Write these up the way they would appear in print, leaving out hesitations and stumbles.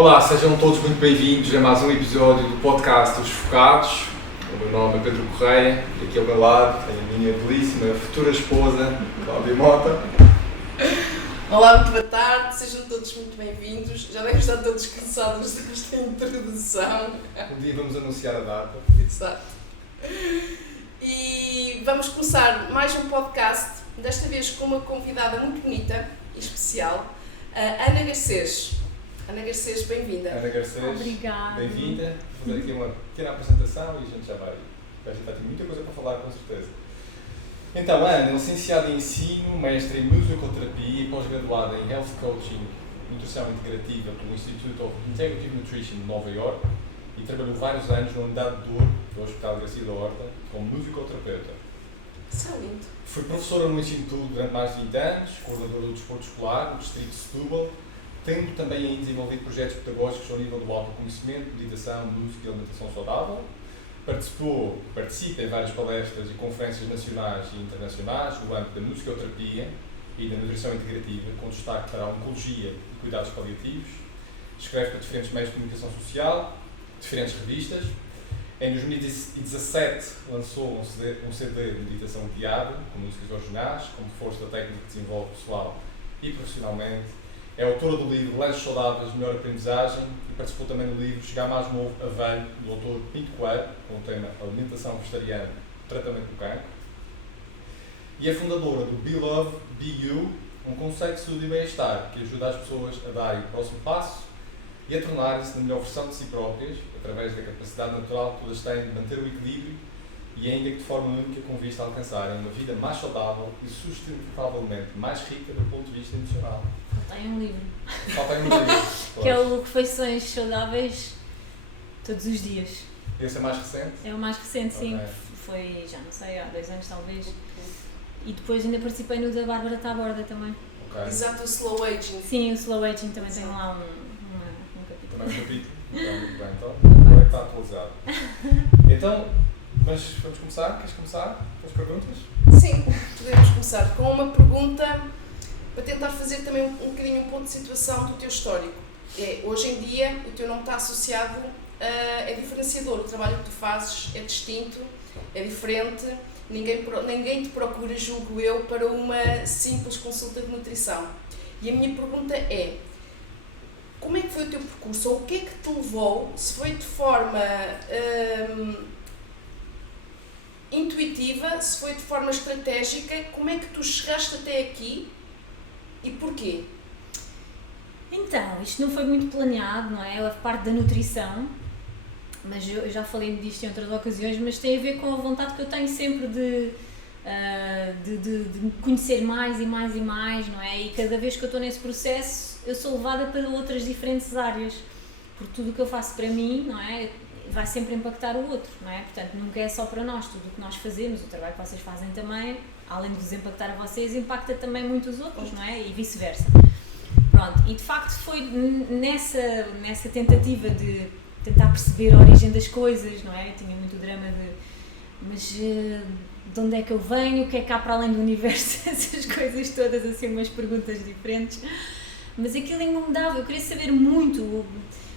Olá, sejam todos muito bem-vindos a mais um episódio do podcast Os Focados. O meu nome é Pedro Correia e aqui ao meu lado tenho a minha belíssima futura esposa, Cláudia Mota. Olá, muito boa tarde, sejam todos muito bem-vindos. Já devem estar todos cansados desta introdução. Um dia vamos anunciar a data. Exato. E vamos começar mais um podcast, desta vez com uma convidada muito bonita e especial, a Ana Garcês. Ana Garcês, bem-vinda. Ana Garcês, obrigada. Bem-vinda. Vou fazer aqui uma pequena apresentação e a gente já vai ter muita coisa para falar, com certeza. Então, Ana, licenciada em Ensino, mestre em Musicoterapia e pós-graduada em Health Coaching, Nutrição Integrativa pelo Institute of Integrative Nutrition de Nova York e trabalhou vários anos na Unidade de Dor do Hospital Garcia da Horta como musicoterapeuta. Isso é lindo. Fui professora no ensino público durante mais de 20 anos, coordenadora do desporto escolar no distrito de Setúbal, tendo também aí desenvolvido projetos pedagógicos ao nível do autoconhecimento, meditação, música e alimentação saudável. Participa em várias palestras e conferências nacionais e internacionais no âmbito da musicoterapia e da nutrição integrativa, com destaque para a oncologia e cuidados paliativos. Escreve para diferentes meios de comunicação social, diferentes revistas. Em 2017 lançou um CD de meditação guiada, com músicas originais, como reforço da técnica que desenvolve pessoal e profissionalmente. É autora do livro Lanches Saudáveis, Melhor Aprendizagem e participou também no livro Chegar Mais Novo a Velho, do autor Pinto Coelho, com o tema Alimentação Vegetariana, Tratamento do Cancro. E é fundadora do Be Love, Be You, um conceito de saúde e bem-estar que ajuda as pessoas a darem o próximo passo e a tornarem-se na melhor versão de si próprias, através da capacidade natural que todas têm de manter o equilíbrio e ainda que de forma única com vista a alcançarem uma vida mais saudável e sustentavelmente mais rica do ponto de vista emocional. Falta aí um livro. Falta aí um livro. Que é o Refeições Saudáveis Todos os Dias. Esse é mais recente? É o mais recente, sim. Okay. Foi, já não sei, há 2 anos talvez. E depois ainda participei no da Bárbara Taborda também. Okay. Exato, o Slow Aging. Sim, o Slow Aging também tem lá um capítulo. Também um capítulo? Então, muito bem, então agora é que está atualizado. Então, mas vamos começar? Queres começar com as perguntas? Sim, podemos começar com uma pergunta para tentar fazer também um bocadinho um ponto de situação do teu histórico. Hoje em dia o teu nome está associado é diferenciador, o trabalho que tu fazes é distinto, é diferente, ninguém te procura, julgo eu, para uma simples consulta de nutrição. E a minha pergunta é, como é que foi o teu percurso, ou o que é que te levou, se foi de forma intuitiva, se foi de forma estratégica, como é que tu chegaste até aqui e porquê? Então, isto não foi muito planeado, não é? A parte da nutrição, mas eu já falei disto em outras ocasiões, mas tem a ver com a vontade que eu tenho sempre de me conhecer mais e mais e mais, não é? E cada vez que eu estou nesse processo, eu sou levada para outras diferentes áreas, porque tudo o que eu faço para mim, não é? Vai sempre impactar o outro, não é? Portanto, nunca é só para nós, tudo o que nós fazemos, o trabalho que vocês fazem também, além de vos impactar a vocês, impacta também muito os outros, não é? E vice-versa. Pronto, e de facto foi nessa tentativa de tentar perceber a origem das coisas, não é? Eu tinha muito drama mas de onde é que eu venho, o que é que há para além do universo, essas coisas todas, assim, umas perguntas diferentes, mas aquilo ainda me dava, eu queria saber muito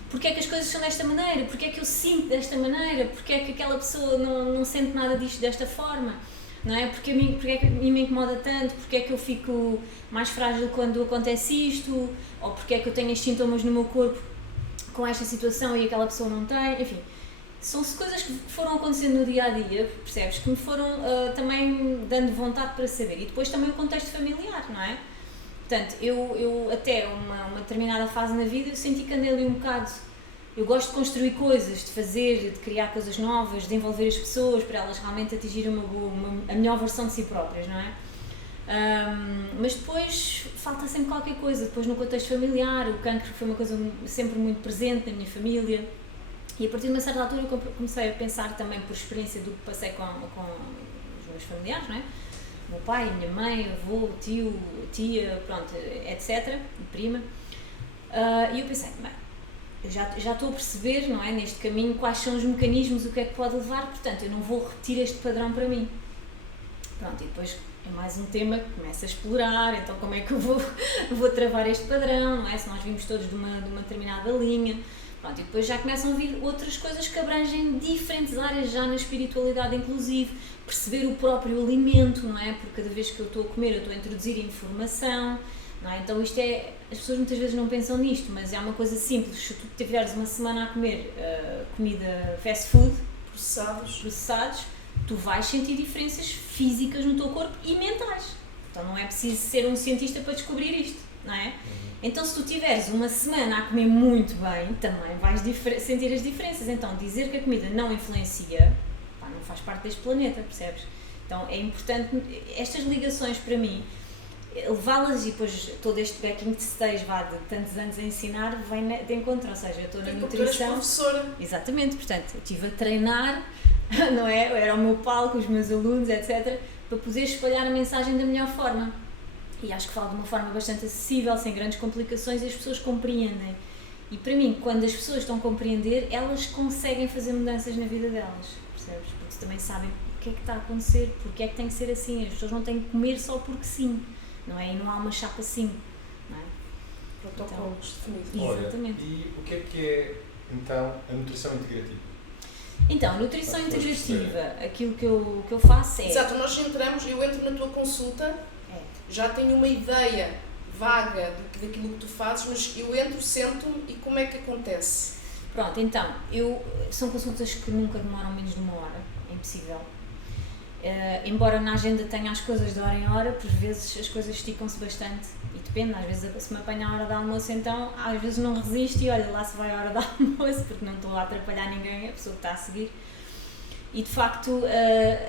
porque é que as coisas são desta maneira, porque é que eu sinto desta maneira, porque é que aquela pessoa não sente nada disto desta forma, não é? Porque é que me incomoda tanto, porque é que eu fico mais frágil quando acontece isto, ou porque é que eu tenho estes sintomas no meu corpo com esta situação e aquela pessoa não tem, enfim. São coisas que foram acontecendo no dia-a-dia, percebes? Que me foram também dando vontade para saber. E depois também o contexto familiar, não é? Portanto, eu até uma determinada fase na vida, eu senti que andei ali um bocado. Eu gosto de construir coisas, de fazer, de criar coisas novas, de envolver as pessoas para elas realmente atingirem a melhor versão de si próprias, não é? Mas depois falta sempre qualquer coisa. Depois no contexto familiar, o cancro foi uma coisa sempre muito presente na minha família. E a partir de uma certa altura eu comecei a pensar também por experiência do que passei com os meus familiares, não é? O meu pai, a minha mãe, avô, tio, tia, pronto, etc, prima. E eu pensei, bem, eu já estou a perceber, não é, neste caminho, quais são os mecanismos, o que é que pode levar, portanto, eu não vou repetir este padrão para mim. Pronto, e depois é mais um tema que começa a explorar, então como é que eu vou travar este padrão, não é? Se nós vimos todos de uma determinada linha. Pronto, e depois já começam a vir outras coisas que abrangem diferentes áreas já na espiritualidade inclusive, perceber o próprio alimento, não é? Porque cada vez que eu estou a comer eu estou a introduzir informação, não é? Então isto é, as pessoas muitas vezes não pensam nisto, mas é uma coisa simples, se tu tiveres uma semana a comer comida fast food, processados, tu vais sentir diferenças físicas no teu corpo e mentais, então não é preciso ser um cientista para descobrir isto, não é? Então, se tu tiveres uma semana a comer muito bem, também vais sentir as diferenças. Então, dizer que a comida não influencia, pá, não faz parte deste planeta, percebes? Então, é importante, estas ligações para mim, levá-las e depois todo este backing stage de tantos anos a ensinar, vem de encontro, ou seja, eu estou na nutrição. Professora. Exatamente, portanto, eu estive a treinar, não é? Era o meu palco, os meus alunos, etc., para poder espalhar a mensagem da melhor forma. E acho que falo de uma forma bastante acessível, sem grandes complicações, e as pessoas compreendem. E para mim, quando as pessoas estão a compreender, elas conseguem fazer mudanças na vida delas, percebes? Porque também sabem o que é que está a acontecer, porque é que tem que ser assim. As pessoas não têm que comer só porque sim, não é? E não há uma chapa sim, não é? Protocolos definidos. Exatamente. Olha, e o que é, então, a nutrição integrativa? Então, nutrição integrativa, aquilo que eu faço é... Exato, eu entro na tua consulta, já tenho uma ideia vaga daquilo que tu fazes, mas eu entro, sento-me e como é que acontece? Pronto, então, são consultas que nunca demoram menos de uma hora, é impossível. Embora na agenda tenha as coisas de hora em hora, por vezes as coisas esticam-se bastante e depende, às vezes se me apanha a hora do almoço, então às vezes não resisto e olha, lá se vai a hora do almoço, porque não estou a atrapalhar ninguém, a pessoa que está a seguir. E de facto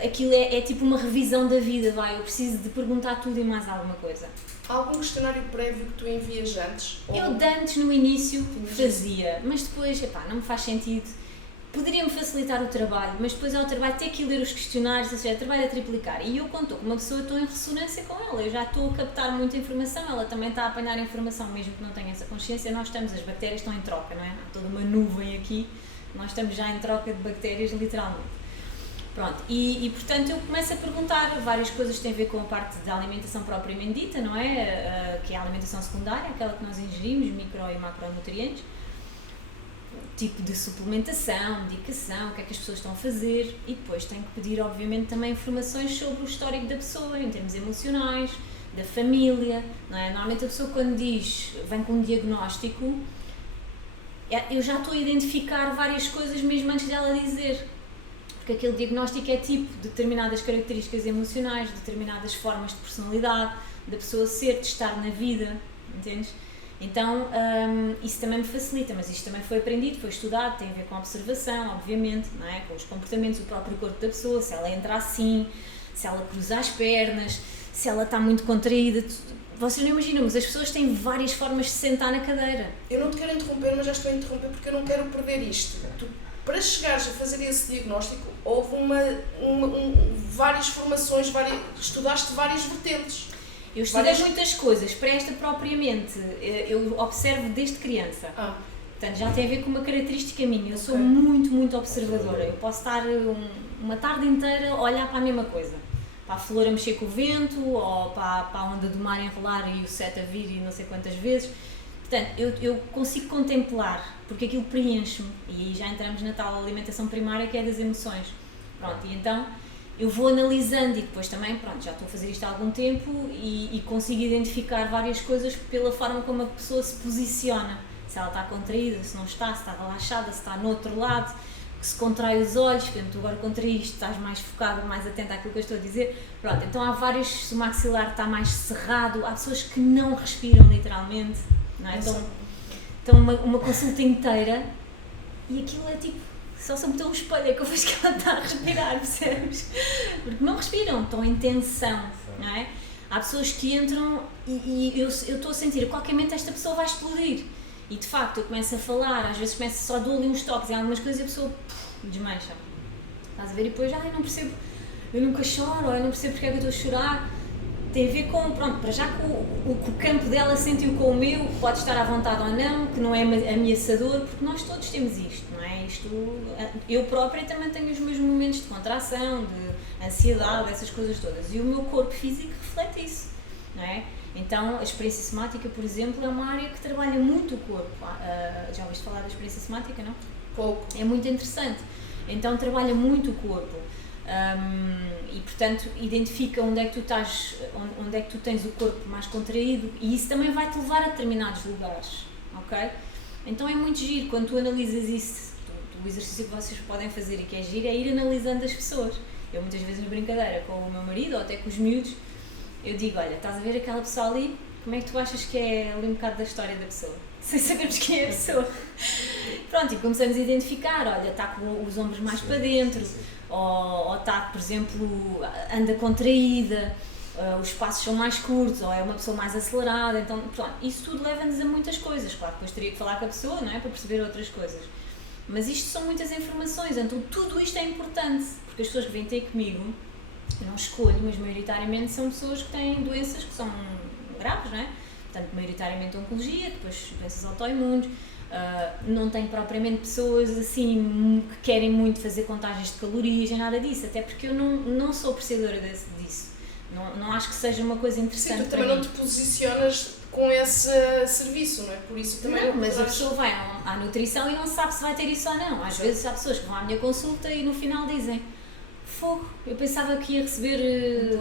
aquilo é tipo uma revisão da vida, eu preciso de perguntar tudo e mais alguma coisa. Há algum questionário prévio que tu envias antes? Eu de antes no início fazia, mas depois não me faz sentido. Poderia-me facilitar o trabalho, mas depois ao trabalho ter que ler os questionários, ou seja, o trabalho a triplicar. E eu quando estou com uma pessoa estou em ressonância com ela, eu já estou a captar muita informação, ela também está a apanhar informação, mesmo que não tenha essa consciência, as bactérias estão em troca, não é? Há toda uma nuvem aqui, nós estamos já em troca de bactérias literalmente. Pronto, e portanto eu começo a perguntar várias coisas que têm a ver com a parte da alimentação propriamente dita, não é? Que é a alimentação secundária, aquela que nós ingerimos, micro e macronutrientes, tipo de suplementação, medicação, o que é que as pessoas estão a fazer, e depois tenho que pedir obviamente também informações sobre o histórico da pessoa, em termos emocionais, da família, não é? Normalmente a pessoa quando vem com um diagnóstico, eu já estou a identificar várias coisas mesmo antes dela dizer. Porque aquele diagnóstico é tipo determinadas características emocionais, determinadas formas de personalidade, da pessoa ser, de estar na vida, entendes? Então, isso também me facilita, mas isto também foi aprendido, foi estudado, tem a ver com a observação, obviamente, não é? Com os comportamentos do próprio corpo da pessoa, se ela entra assim, se ela cruza as pernas, se ela está muito contraída. Vocês não imaginam, mas as pessoas têm várias formas de sentar na cadeira. Eu não te quero interromper, mas já estou a interromper porque eu não quero perder isto. Para chegares a fazer esse diagnóstico, houve várias formações, estudaste várias vertentes. Eu estudei muitas coisas, para esta propriamente, eu observo desde criança. Portanto, já tem a ver com uma característica minha, eu sou muito, muito observadora. Eu posso estar uma tarde inteira a olhar para a mesma coisa. Para a flor a mexer com o vento, ou para a onda do mar enrolar e o sete a vir e não sei quantas vezes. Portanto, eu consigo contemplar, porque aquilo preenche-me, e aí já entramos na tal alimentação primária que é das emoções. Pronto, e então eu vou analisando e depois também, já estou a fazer isto há algum tempo e consigo identificar várias coisas pela forma como a pessoa se posiciona. Se ela está contraída, se não está, se está relaxada, se está no outro lado, que se contrai os olhos, portanto, tu agora contraíste, estás mais focada, mais atenta àquilo que eu estou a dizer. Pronto, então há vários, se o maxilar está mais cerrado, há pessoas que não respiram literalmente. Não é? Então uma consulta inteira e aquilo é tipo, só se eu meter um espelho é que eu vejo que ela está a respirar, percebes? Porque não respiram, estão em tensão, não é? Há pessoas que entram e eu estou a sentir, a qualquer momento esta pessoa vai explodir. E de facto eu começo a falar, às vezes começo só dou ali uns toques em algumas coisas e a pessoa desmancha. Estás a ver? E depois, eu não percebo, eu nunca choro, eu não percebo porque é que eu estou a chorar. Tem a ver com, para já que o campo dela sentiu com o meu, pode estar à vontade ou não, que não é ameaçador, porque nós todos temos isto, não é? é? Eu própria também tenho os meus momentos de contração, de ansiedade, essas coisas todas, e o meu corpo físico reflete isso, não é? Então, a experiência somática, por exemplo, é uma área que trabalha muito o corpo. Já ouviste falar da experiência somática, não? Pouco. É muito interessante. Então, trabalha muito o corpo. E, portanto, identifica onde é que tu tens o corpo mais contraído, e isso também vai-te levar a determinados lugares, ok? Então, é muito giro. Quando tu analisas isso, o exercício que vocês podem fazer e que é giro é ir analisando as pessoas. Eu, muitas vezes, na brincadeira com o meu marido, ou até com os miúdos, eu digo, olha, estás a ver aquela pessoa ali? Como é que tu achas que é ali um bocado da história da pessoa? Sem sabermos quem é a pessoa. Pronto, e começamos a identificar, olha, está com os ombros mais para dentro, ou está, por exemplo, anda contraída, os passos são mais curtos, ou é uma pessoa mais acelerada. Então, pronto, isso tudo leva-nos a muitas coisas. Claro, depois teria que falar com a pessoa, não é? Para perceber outras coisas. Mas isto são muitas informações, então tudo isto é importante, porque as pessoas que vêm ter comigo, eu não escolho, mas maioritariamente são pessoas que têm doenças que são graves, não é? Portanto, maioritariamente oncologia, depois doenças autoimunes, não tem propriamente pessoas assim que querem muito fazer contagens de calorias, nem nada disso, até porque eu não sou apreciadora disso. Não acho que seja uma coisa interessante. Sim, tu também não te posicionas com esse serviço, não é? Por isso também não, mas a pessoa vai à nutrição e não sabe se vai ter isso ou não. Às vezes há pessoas que vão à minha consulta e no final dizem: fogo, eu pensava que ia receber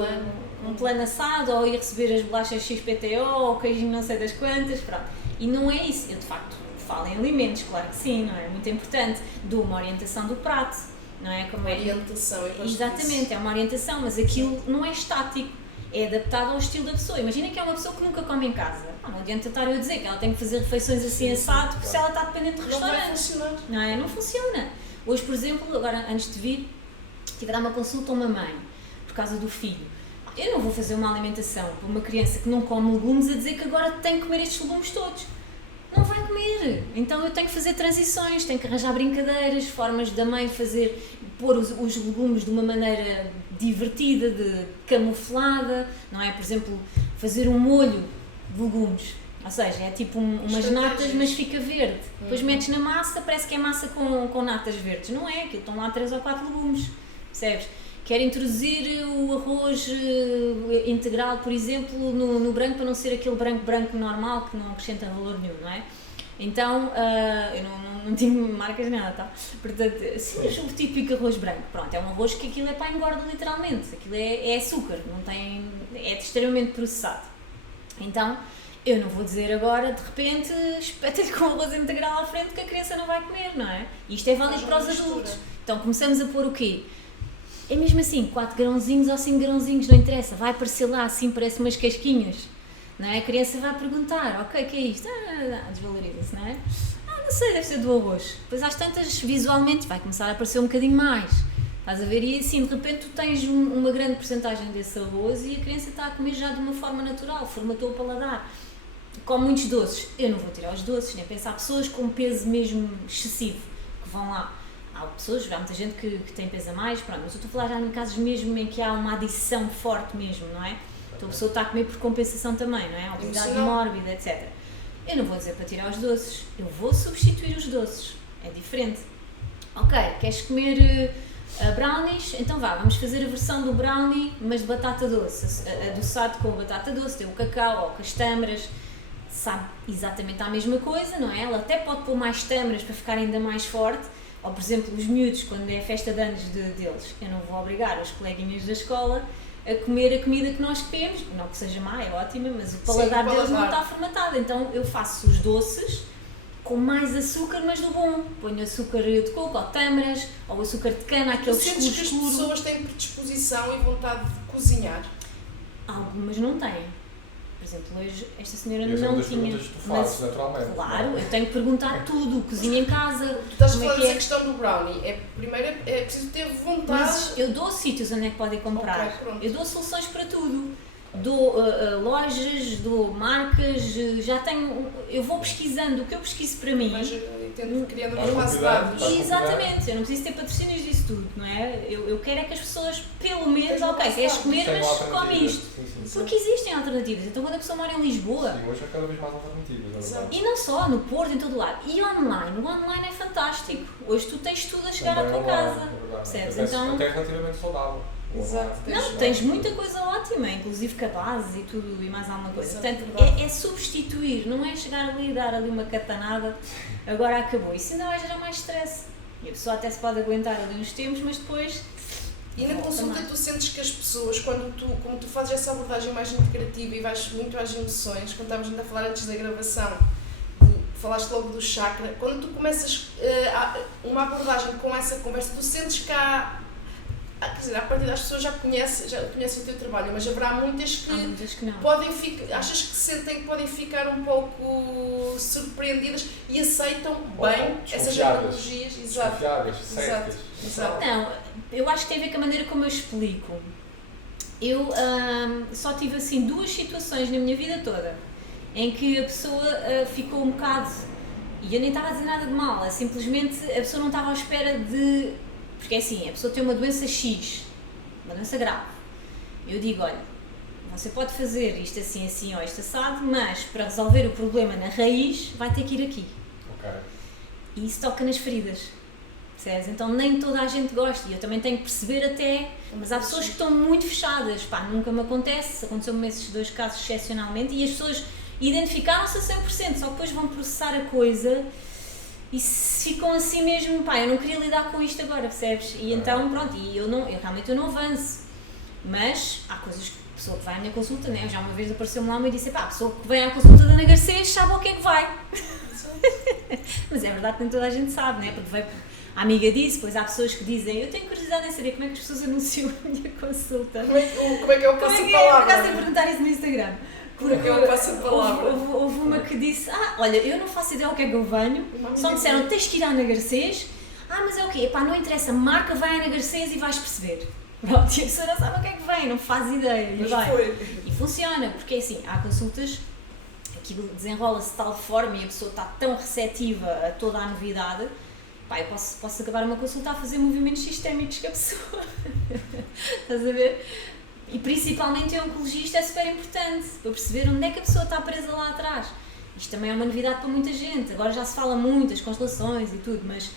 um plano assado, ou ia receber as bolachas XPTO, ou o queijinho não sei das quantas, pronto. E não é isso. Eu, de facto, falo em alimentos, claro que sim, não é? Muito importante. Dou uma orientação do prato, não é? Como orientação, eu gosto exatamente, disso. É uma orientação, mas aquilo não é estático, é adaptado ao estilo da pessoa. Imagina que é uma pessoa que nunca come em casa. Não adianta estar eu a dizer que ela tem que fazer refeições assim assado, porque se ela está dependente de restaurantes. Não vai funcionar. Não é? Não funciona. Hoje, por exemplo, agora antes de vir, tive a dar uma consulta a uma mãe, por causa do filho. Eu não vou fazer uma alimentação para uma criança que não come legumes a dizer que agora tem que comer estes legumes todos. Não vai comer. Então eu tenho que fazer transições, tenho que arranjar brincadeiras, formas da mãe pôr os legumes de uma maneira divertida, camuflada, não é? Por exemplo, fazer um molho de legumes. Ou seja, é tipo umas natas, mas fica verde. Depois metes na massa, parece que é massa com natas verdes. Não é, aquilo estão lá 3 ou 4 legumes. Percebes? Quero introduzir o arroz integral, por exemplo, no branco, para não ser aquele branco normal que não acrescenta valor nenhum, não é? Então, eu não tenho marcas nada, tá? Portanto, sim, o típico arroz branco, pronto, é um arroz que aquilo é para engorda literalmente, aquilo é açúcar, é extremamente processado. Então, eu não vou dizer agora, de repente, espeta-lhe com arroz integral à frente que a criança não vai comer, não é? Isto é válido para os adultos. Então, começamos a pôr o quê? É mesmo assim, 4 grãozinhos ou 5 grãozinhos, não interessa, vai aparecer lá assim, parece umas casquinhas, não é? A criança vai perguntar, ok, o que é isto? Desvaloriza-se, não é? Não sei, deve ser do arroz. Depois às tantas, visualmente, vai começar a aparecer um bocadinho mais, estás a ver? E assim, de repente, tu tens uma grande porcentagem desse arroz e a criança está a comer já de uma forma natural, formatou o paladar. Com muitos doces, eu não vou tirar os doces, nem pensar pessoas com peso mesmo excessivo, que vão lá. Há pessoas, há muita gente que tem peso a mais, pronto, mas eu estou a falar já em casos mesmo em que há uma adição forte mesmo, não é? Então a pessoa está a comer por compensação também, não é? A obesidade mórbida, etc. Eu não vou dizer para tirar os doces, eu vou substituir os doces, é diferente. Ok, queres comer brownies? Então vamos fazer a versão do brownie, mas de batata doce, adoçado com a batata doce, tem o cacau ou com as tâmaras, sabe exatamente a mesma coisa, não é? Ela até pode pôr mais tâmaras para ficar ainda mais forte. Ou, por exemplo, os miúdos, quando é a festa de anos deles, eu não vou obrigar os coleguinhas da escola a comer a comida que nós comemos, não que seja má, é ótima, mas o paladar deles não está formatado. Então eu faço os doces com mais açúcar, mas do bom. Ponho açúcar de coco, ou tâmaras, ou açúcar de cana, aquele escuro. Sentes que as pessoas têm predisposição e vontade de cozinhar? Algumas não têm. Por exemplo, hoje esta senhora não tinha. Que tu fazes, naturalmente. Claro, eu tenho que perguntar tudo, cozinha em casa. Tu estás a falar dessa questão do brownie. Primeiro é preciso ter vontade. Mas eu dou sítios onde é que podem comprar. Okay, eu dou soluções para tudo. Dou lojas, dou marcas, já tenho. Eu vou pesquisando o que eu pesquiso para mim. Mas tento criando uma base de dados. Exatamente, eu não preciso ter patrocínios disso tudo, não é? Eu quero é que as pessoas, pelo menos, Tens ok, uma queres opção. comer, Tem mas alternativas. come isto. Sim. Porque existem alternativas. Então, quando a pessoa mora em Lisboa, Sim, hoje há cada vez mais alternativas, na Exato. verdade. e não só, no Porto, em todo lado. E online, o online é fantástico. Hoje tu tens tudo a chegar à Também tua online, casa. é verdade. Percebes? Até- Então- Até relativamente saudável. Exato. Não, tens muita coisa ótima, inclusive cabazes e tudo e mais alguma coisa. Exato, Portanto, verdade. é substituir, não é chegar ali e dar ali uma catanada, agora acabou. Isso ainda vai gerar mais stress. E a pessoa até se pode aguentar ali uns tempos, mas depois. E na volta consulta mais. tu sentes que as pessoas, como tu fazes essa abordagem mais integrativa e vais muito às emoções, quando estávamos ainda a falar antes da gravação, falaste logo do chakra, quando tu começas uma abordagem com essa conversa, tu sentes que quer dizer, a partir das pessoas já conhecem o teu trabalho, mas haverá muitas Há muitas que não. podem ficar, achas que sentem que podem ficar um pouco surpreendidas e aceitam bem essas desconfiadas. analogias? Exato. Desconfiadas, céticas. Exato. Não, eu acho que tem a ver com a maneira como eu explico. Eu só tive assim 2 situações na minha vida toda em que a pessoa ficou um bocado, e eu nem estava a dizer nada de mal, simplesmente a pessoa não estava à espera de, porque é assim, a pessoa tem uma doença X, uma doença grave, eu digo, olha, você pode fazer isto assim, assim ou isto assado, mas para resolver o problema na raiz vai ter que ir aqui. Ok. E isso toca nas feridas, percebes? Então nem toda a gente gosta e eu também tenho que perceber até, mas há pessoas que estão muito fechadas, pá, nunca me acontece, aconteceu-me esses 2 casos excepcionalmente e as pessoas identificaram-se a 100%, só depois vão processar a coisa e ficam assim mesmo, pá, eu não queria lidar com isto agora, percebes? E então, pronto, e eu realmente não avanço, mas há coisas que a pessoa que vai à minha consulta, né? Já uma vez apareceu-me lá e disse, pá, a pessoa que vem à consulta da Ana Garcês sabe ao que é que vai. Mas é verdade que nem toda a gente sabe, né? Porque veio, a amiga disse, depois há pessoas que dizem, eu tenho curiosidade em saber como é que as pessoas anunciam a minha consulta. Como é que eu Como passo é a que é? Por acaso palavra? sem perguntar isso no Instagram. Como é que eu passo a palavra? Houve uma que disse, olha, eu não faço ideia ao que é que eu venho, só me disseram, tens que ir à Ana Garcês, mas é o quê? Epá, não interessa, marca, vai à Ana Garcês e vais perceber. Pronto, e a pessoa não sabe o que é que vem, não faz ideia, e Mas vai. foi. E funciona, porque assim, há consultas, aquilo desenrola-se de tal forma e a pessoa está tão receptiva a toda a novidade, pá, eu posso acabar uma consulta a fazer movimentos sistémicos com a pessoa. Estás a ver? E principalmente em oncologia isto é super importante, para perceber onde é que a pessoa está presa lá atrás. Isto também é uma novidade para muita gente, agora já se fala muito das constelações e tudo, mas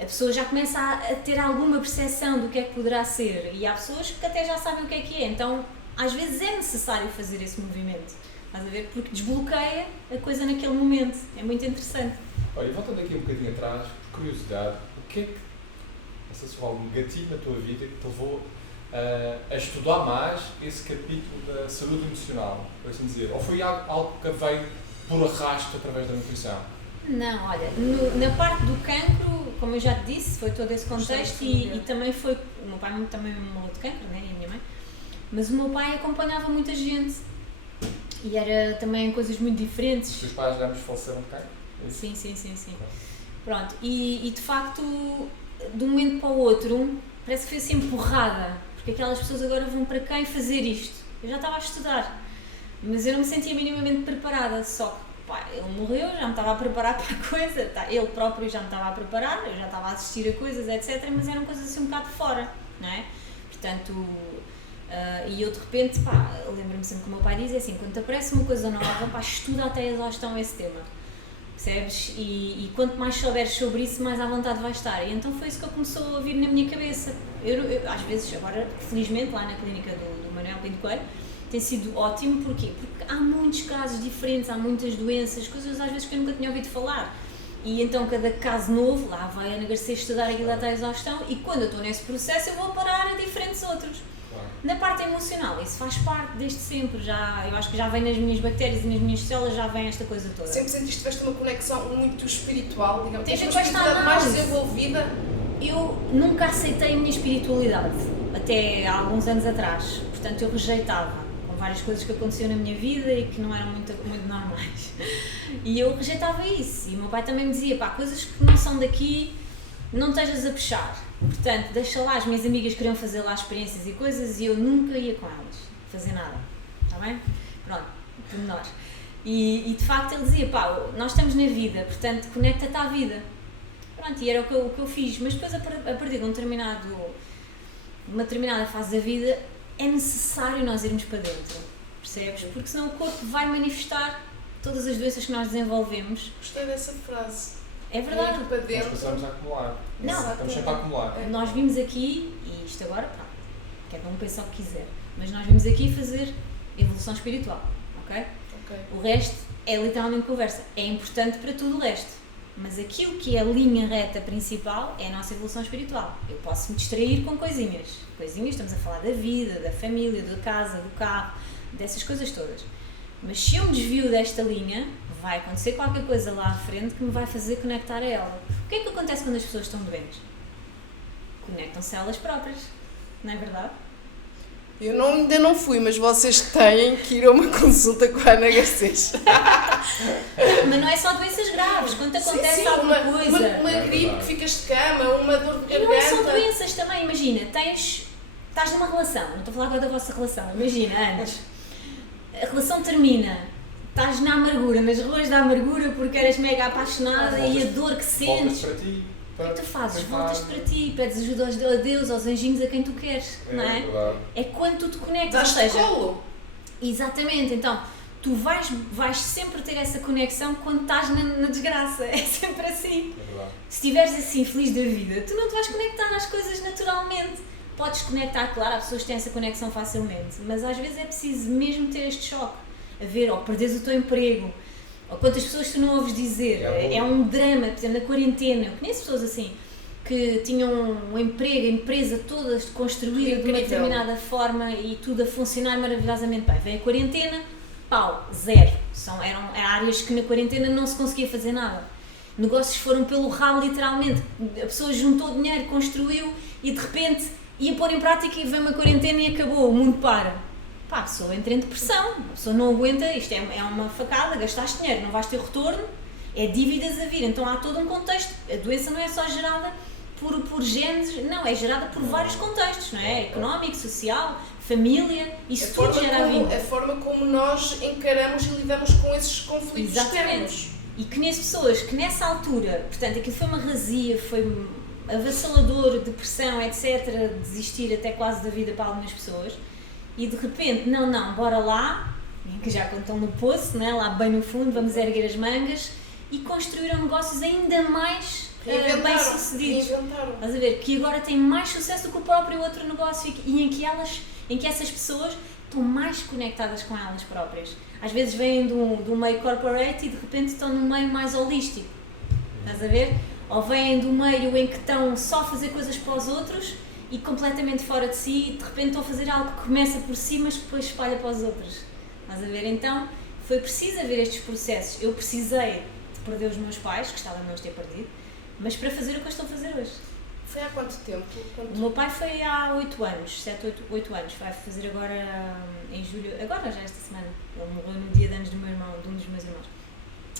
a pessoa já começa a ter alguma percepção do que é que poderá ser e há pessoas que até já sabem o que é, então às vezes é necessário fazer esse movimento, estás a ver? Porque desbloqueia a coisa naquele momento, é muito interessante. Olha, voltando aqui um bocadinho atrás, por curiosidade, o que é que, não sei se houve algum gatilho na tua vida que te levou a estudar mais esse capítulo da saúde emocional, por assim dizer? Ou foi algo que veio por arrasto através da nutrição? Não, olha, na parte do cancro, como eu já te disse, foi todo esse contexto e também foi, o meu pai também morreu de cancro, né, e a minha mãe, mas o meu pai acompanhava muita gente e era também coisas muito diferentes. Os teus pais já nos faleceram de cancro? Sim. Pronto, e de facto, de um momento para o outro, parece que foi assim empurrada, porque aquelas pessoas agora vão para cá e fazer isto. Eu já estava a estudar, mas eu não me sentia minimamente preparada, só que pá, ele morreu, já me estava a preparar para a coisa, ele próprio já me estava a preparar, eu já estava a assistir a coisas, etc, mas eram coisas assim um bocado de fora, não é? Portanto, e eu de repente, pá, lembro-me sempre que o meu pai diz, assim, quando te aparece uma coisa nova, pá, estuda até a exaustão esse tema. Percebes? E quanto mais souberes sobre isso, mais à vontade vais estar. E então foi isso que começou a vir na minha cabeça. Eu às vezes, agora, felizmente, lá na clínica do Manuel Pinto Coelho, tem sido ótimo. Porquê? Porque há muitos casos diferentes, há muitas doenças, coisas às vezes que eu nunca tinha ouvido falar. E então cada caso novo, lá vai a Ana Garcês estudar aquilo até à exaustão e quando eu estou nesse processo eu vou parar a diferentes outros. Claro. Na parte emocional, isso faz parte desde sempre, eu acho que já vem nas minhas bactérias e nas minhas células, já vem esta coisa toda. Sempre sentiste que tiveste uma conexão muito espiritual, digamos, Tem tens a uma ver com esta espiritualidade mais análise. desenvolvida? Eu nunca aceitei a minha espiritualidade, até há alguns anos atrás, portanto eu rejeitava, com várias coisas que aconteciam na minha vida e que não eram muito normais. E eu rejeitava isso, e o meu pai também me dizia, pá, coisas que não são daqui, não estejas a puxar. Portanto, deixa lá, as minhas amigas queriam fazer lá experiências e coisas e eu nunca ia com elas fazer nada, está bem? Pronto, pormenor. E de facto ele dizia, pá, nós estamos na vida, portanto conecta-te à vida. Pronto, e era o que eu fiz. Mas depois, a partir de uma determinada fase da vida, é necessário nós irmos para dentro, percebes? Porque senão o corpo vai manifestar todas as doenças que nós desenvolvemos. Gostei dessa frase. É verdade. Muito para Nós dentro. passamos a acumular. Não. Estamos sempre a acumular. Nós vimos aqui, e isto agora, pronto, cada um pensa o que quiser, mas nós vimos aqui fazer evolução espiritual, ok? Ok. O resto é literalmente conversa. É importante para tudo o resto. Mas aquilo que é a linha reta principal é a nossa evolução espiritual. Eu posso me distrair com coisinhas. Coisinhas, estamos a falar da vida, da família, da casa, do carro, dessas coisas todas. Mas se eu me desvio desta linha, vai acontecer qualquer coisa lá à frente que me vai fazer conectar a ela. O que é que acontece quando as pessoas estão doentes? Conectam-se a elas próprias. Não é verdade? Eu ainda não fui, mas vocês têm que ir a uma consulta com a Ana Garcês. Mas não é só doenças graves. Quando acontece Sim, alguma coisa... Uma gripe que ficas de cama, uma dor de E não é só garganta. doenças também, imagina, estás numa relação, não estou a falar agora da vossa relação, imagina, antes, a relação termina, estás na amargura, nas ruas da amargura porque eras mega apaixonada e a dor que Voltas sentes, para ti. o que é que tu fazes? Voltas para ti, pedes ajuda a Deus, aos anjinhos, a quem tu queres, não é? Verdade. É quando tu te conectas, Dás-te ou seja, colo. exatamente, então, tu vais sempre ter essa conexão quando estás na desgraça, é sempre assim. É verdade. Se estiveres assim feliz da vida, tu não te vais conectar às coisas naturalmente. Podes conectar, claro, há pessoas que têm essa conexão facilmente, mas às vezes é preciso mesmo ter este choque, a ver, ou perderes o teu emprego, ou quantas pessoas tu não ouves dizer, é um drama, por exemplo, na quarentena, eu conheço pessoas assim, que tinham um emprego, a empresa toda construída de uma Incrível. determinada forma e tudo a funcionar maravilhosamente bem. Vem a quarentena, pau, zero. Eram áreas que na quarentena não se conseguia fazer nada. Negócios foram pelo ralo, literalmente. A pessoa juntou dinheiro, construiu e de repente ia pôr em prática e vem uma quarentena e acabou, o mundo para. Pá, a pessoa entra em depressão, a pessoa não aguenta, isto é uma facada, gastaste dinheiro, não vais ter retorno, é dívidas a vir. Então há todo um contexto. A doença não é só gerada por genes, não, é gerada por vários contextos, não é? Económico, social, família, isso tudo gera a vida. A forma como nós encaramos e lidamos com esses conflitos Exatamente. externos. E conheço pessoas que nessa altura, portanto, aquilo foi uma razia, foi avassalador, depressão, etc., desistir até quase da vida para algumas pessoas, e de repente, não, bora lá, que já estão no poço, né? Lá bem no fundo, vamos erguer as mangas, e construíram negócios ainda mais bem sucedidos. Reinventaram. Estás a ver? Que agora têm mais sucesso do que o próprio outro negócio e em que essas pessoas estão mais conectadas com elas próprias. Às vezes vêm do meio corporate e de repente estão num meio mais holístico. Estás a ver? Ou vêm do meio em que estão só a fazer coisas para os outros e completamente fora de si e de repente estão a fazer algo que começa por si mas depois espalha para os outros. Estás a ver? Então foi preciso haver estes processos. Eu precisei de perder os meus pais, que estava a os ter perdido, mas para fazer o que eu estou a fazer hoje. Foi há quanto tempo? O meu pai foi há 8 anos, 8 anos, vai fazer agora em julho, agora já esta semana, ele morreu no dia de anos do meu irmão, de um dos meus irmãos,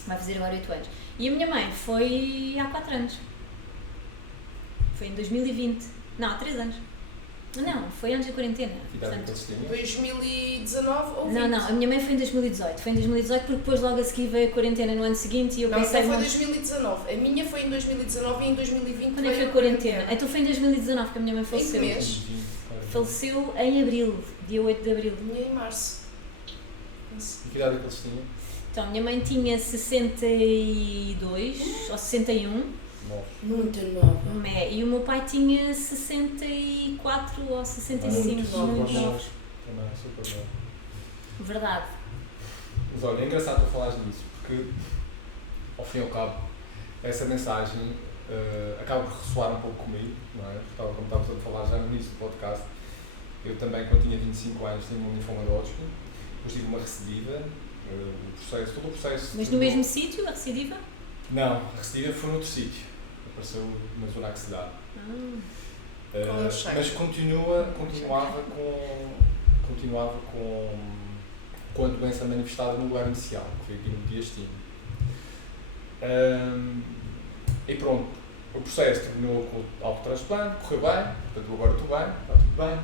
vai fazer agora 8 anos. E a minha mãe foi há 4 anos, foi em 2020, não, há 3 anos, não, foi antes da quarentena. Que idade é que Portanto, eles tinham? 2019 ou 20? não, a minha mãe foi em 2018, porque depois logo a seguir veio a quarentena no ano seguinte e eu Não, pensei... então foi 2019. A minha foi em 2019 e em 2020 Quando é que foi a quarentena? Então foi em 2019 que a minha mãe faleceu. Em que mês? Faleceu em abril, dia 8 de abril. A minha em março. E que idade é que eles tinham? Então, a minha mãe tinha 62 ou 61 Muito nova. e o meu pai tinha 64 ou 65. Muito novo. Muito novo. Também, super novo. Verdade. Mas olha, é engraçado tu falares nisso, porque ao fim e ao cabo, essa mensagem acaba por ressoar um pouco comigo, não é? Como estávamos a falar já no início do podcast, eu também, quando tinha 25 anos, tinha um linfoma de Hodgkin, depois tive uma recidiva, todo o processo... Mas no mesmo sítio, a recidiva? Não, a recidiva foi noutro sítio, apareceu na zona axillar. Mas continuava com a doença manifestada no lugar inicial, que foi aqui no diastema. E pronto, o processo terminou com o autotransplante, correu bem, portanto agora estou bem, está tudo bem,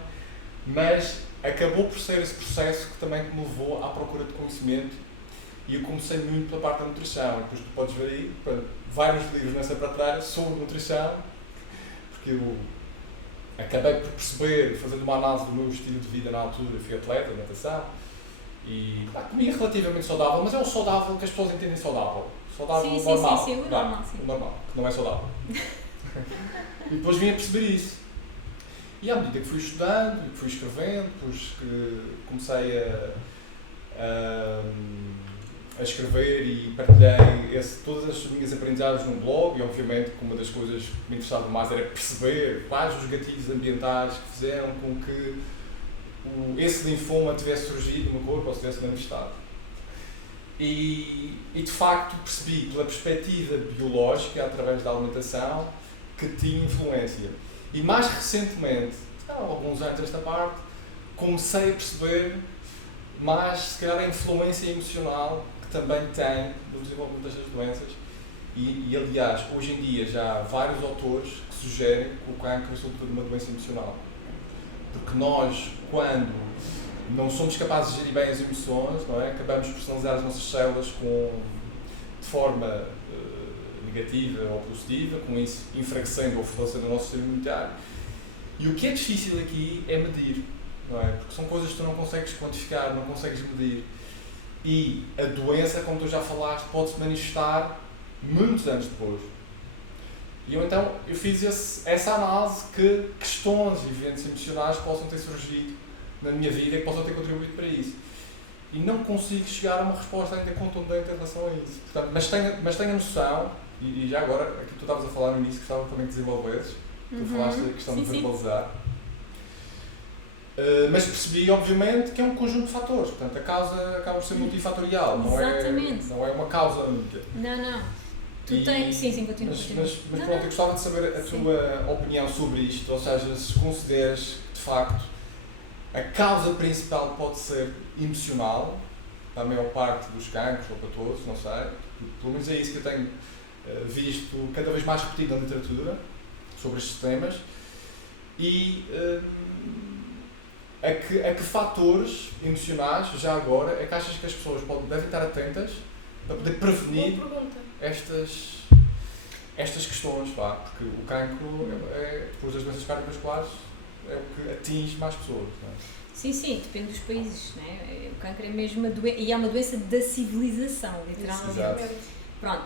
mas acabou por ser esse processo que também me levou à procura de conhecimento E eu comecei muito pela parte da nutrição. E depois tu podes ver aí vários livros nessa prateleira sobre nutrição, porque eu acabei por perceber, fazendo uma análise do meu estilo de vida na altura, fui atleta de natação, e comia relativamente saudável, mas é o saudável que as pessoas entendem saudável. Saudável Sim, normal. sim, o normal, sim. O normal, que não é saudável. E depois vim a perceber isso. E à medida que fui estudando, que fui escrevendo, depois que comecei a escrever e partilhei todas as minhas aprendizagens num blog, e obviamente que uma das coisas que me interessava mais era perceber quais os gatilhos ambientais que fizeram com que esse linfoma tivesse surgido no meu corpo ou se tivesse manifestado. E de facto percebi pela perspectiva biológica, através da alimentação, que tinha influência. E mais recentemente, há alguns anos desta parte, comecei a perceber mais, se calhar, a influência emocional que também tem no desenvolvimento destas doenças. E aliás, hoje em dia já há vários autores que sugerem que o cancro é sobretudo uma doença emocional. Porque nós, quando não somos capazes de gerir bem as emoções, não é? Acabamos por personalizar as nossas células de forma negativa ou positiva, com isso enfraquecendo ou fortalecendo o nosso sistema imunitário. E o que é difícil aqui é medir, não é? Porque são coisas que tu não consegues quantificar, não consegues medir. E a doença, como tu já falaste, pode-se manifestar muitos anos depois. E então eu fiz essa análise que questões e eventos emocionais possam ter surgido na minha vida e que possam ter contribuído para isso. E não consigo chegar a uma resposta ainda contundente em relação a isso. Portanto, mas tenho a noção, e já agora, aqui tu estavas a falar no início, gostava também de desenvolveres, tu falaste da questão de verbalizar. Mas percebi, obviamente, que é um conjunto de fatores. Portanto, a causa acaba por ser multifatorial, não é uma causa única. Não. Tu tens... Sim, continua. Mas pronto, eu gostava de saber a tua opinião sobre isto, ou seja, se consideras que, de facto, a causa principal pode ser emocional, para a maior parte dos cancros, ou para todos, não sei. Pelo menos é isso que eu tenho visto cada vez mais repetido na literatura sobre estes temas. E a que fatores emocionais, já agora, é que achas que as pessoas devem estar atentas para poder prevenir estas questões, porque o cancro, depois das doenças cardiovasculares, é o que atinge mais pessoas, não é? Sim, depende dos países, não é? O cancro é mesmo uma doença, e é uma doença da civilização, literalmente. Exato. Pronto,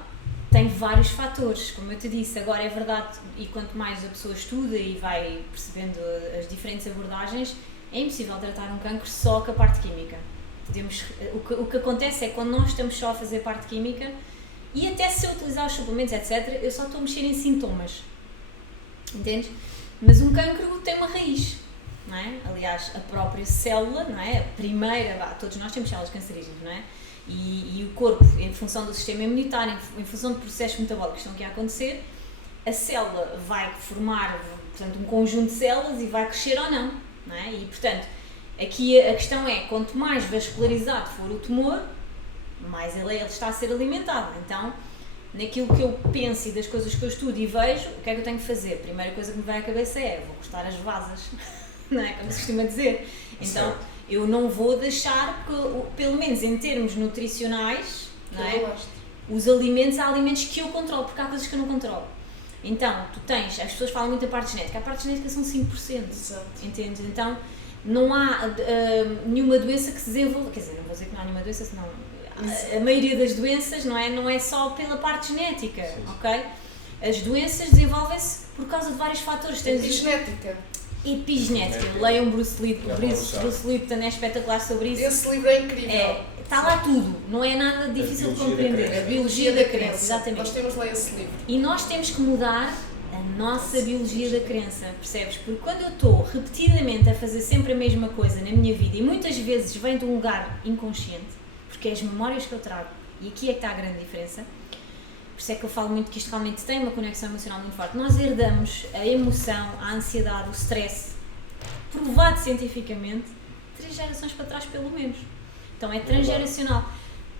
tem vários fatores, como eu te disse, agora é verdade, e quanto mais a pessoa estuda e vai percebendo as diferentes abordagens, é impossível tratar um cancro só com a parte química. O que acontece é que quando nós estamos só a fazer a parte química, e até se eu utilizar os suplementos, etc., eu só estou a mexer em sintomas. Entendes? Mas um cancro tem uma raiz, não é? Aliás, a própria célula, não é? A primeira, todos nós temos células cancerígenas, não é? E o corpo, em função do sistema imunitário, em função de processos metabólicos que estão aqui a acontecer, a célula vai formar, portanto, um conjunto de células e vai crescer ou não, não é? E, portanto, aqui a questão é, quanto mais vascularizado for o tumor, mais ele está a ser alimentado. Então, naquilo que eu penso e das coisas que eu estudo e vejo, o que é que eu tenho que fazer? A primeira coisa que me vem à cabeça é, vou cortar as vasas, não é? Como se costuma dizer. Então, eu não vou deixar que, pelo menos em termos nutricionais, não é? Os alimentos, há alimentos que eu controlo, porque há coisas que eu não controlo. Então, tu tens, as pessoas falam muito da parte genética, a parte genética são 5%, Exato. entendes? Então, não há nenhuma doença que se desenvolva, quer dizer, não vou dizer que não há nenhuma doença, senão a maioria das doenças não é só pela parte genética, ok? As doenças desenvolvem-se por causa de vários fatores. Epigenética. Epigenética. Leiam Bruce Lee, Bruce Lipton é espetacular sobre isso. Esse livro é incrível. Está lá tudo, não é nada difícil de compreender. A biologia da crença, exatamente. Nós temos lá esse livro. E nós temos que mudar a nossa biologia da crença, percebes? Porque quando eu estou repetidamente a fazer sempre a mesma coisa na minha vida, e muitas vezes vem de um lugar inconsciente, porque é as memórias que eu trago, e aqui é que está a grande diferença, por isso é que eu falo muito que isto realmente tem uma conexão emocional muito forte. Nós herdamos a emoção, a ansiedade, o stress, provado cientificamente, 3 gerações para trás pelo menos. Então é transgeracional.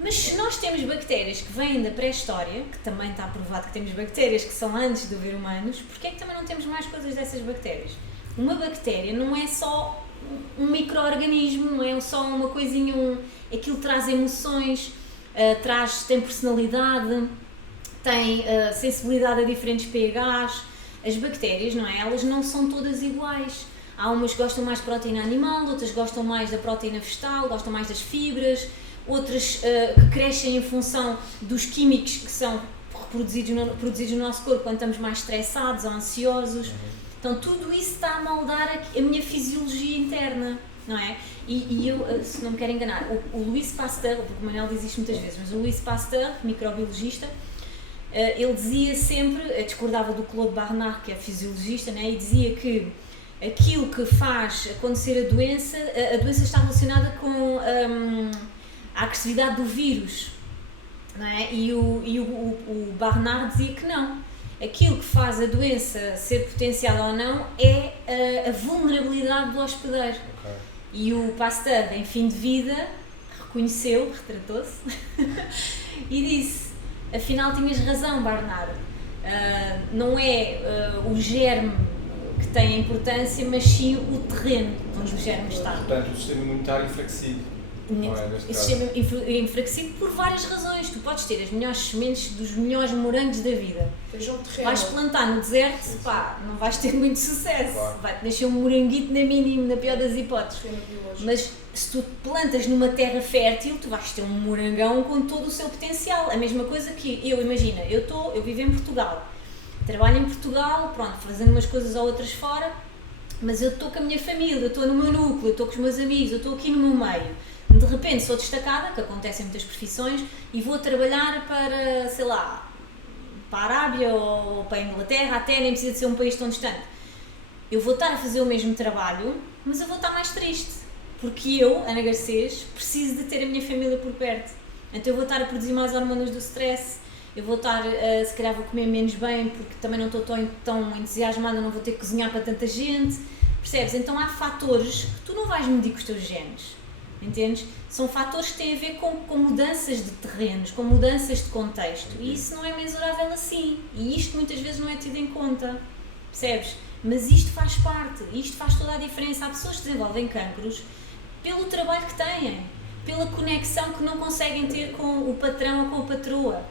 Mas se nós temos bactérias que vêm da pré-história, que também está provado que temos bactérias que são antes de haver humanos, porquê é que também não temos mais coisas dessas bactérias? Uma bactéria não é só um micro-organismo, não é só uma coisinha, aquilo traz emoções, tem personalidade, tem sensibilidade a diferentes pHs. As bactérias, não é? Elas não são todas iguais. Há umas que gostam mais de proteína animal, outras gostam mais da proteína vegetal, gostam mais das fibras, outras que crescem em função dos químicos que são produzidos no nosso corpo quando estamos mais estressados ou ansiosos. Então tudo isso está a moldar a minha fisiologia interna, não é? E eu, se não me quero enganar, o Louis Pasteur, porque o Manuel diz isto muitas vezes, mas o Louis Pasteur, microbiologista, ele dizia sempre, discordava do Claude Barnard, que é fisiologista, né, e dizia que aquilo que faz acontecer a doença está relacionada com a agressividade do vírus, não é? E o Barnard dizia que não. Aquilo que faz a doença ser potenciada ou não é a vulnerabilidade do hospedeiro. Ok. E o Pasteur, em fim de vida, reconheceu, retratou-se e disse: afinal tinhas razão, Barnard, não é o germe que tem a importância, mas sim o terreno onde o germe está. Portanto, o sistema imunitário enfraquecido. Não é, neste O caso. sistema enfraquecido por várias razões. Tu podes ter as melhores sementes dos melhores morangos da vida. Tens um terreno. Vais plantar no deserto, pá, não vais ter muito sucesso. Claro. Vai-te nascer um moranguito na mínima, na pior das hipóteses. Terreno biológico. Mas se tu plantas numa terra fértil, tu vais ter um morangão com todo o seu potencial. A mesma coisa que imagina, eu vivo em Portugal, trabalho em Portugal, pronto, fazendo umas coisas ou outras fora, mas eu estou com a minha família, eu estou no meu núcleo, eu estou com os meus amigos, eu estou aqui no meu meio. De repente sou destacada, que acontece em muitas profissões, e vou trabalhar para, sei lá, para a Arábia ou para a Inglaterra, até nem precisa de ser um país tão distante. Eu vou estar a fazer o mesmo trabalho, mas eu vou estar mais triste, porque eu, Ana Garcês, preciso de ter a minha família por perto. Então eu vou estar a produzir mais hormonas do stress, eu vou estar, se calhar vou comer menos bem, porque também não estou tão entusiasmada, não vou ter que cozinhar para tanta gente, percebes? Então há fatores que tu não vais medir com os teus genes. Entendes? São fatores que têm a ver com mudanças de terrenos, com mudanças de contexto, e isso não é mensurável assim, e isto muitas vezes não é tido em conta, percebes? Mas isto faz parte, isto faz toda a diferença. Há pessoas que desenvolvem cancros pelo trabalho que têm, pela conexão que não conseguem ter com o patrão ou com a patroa,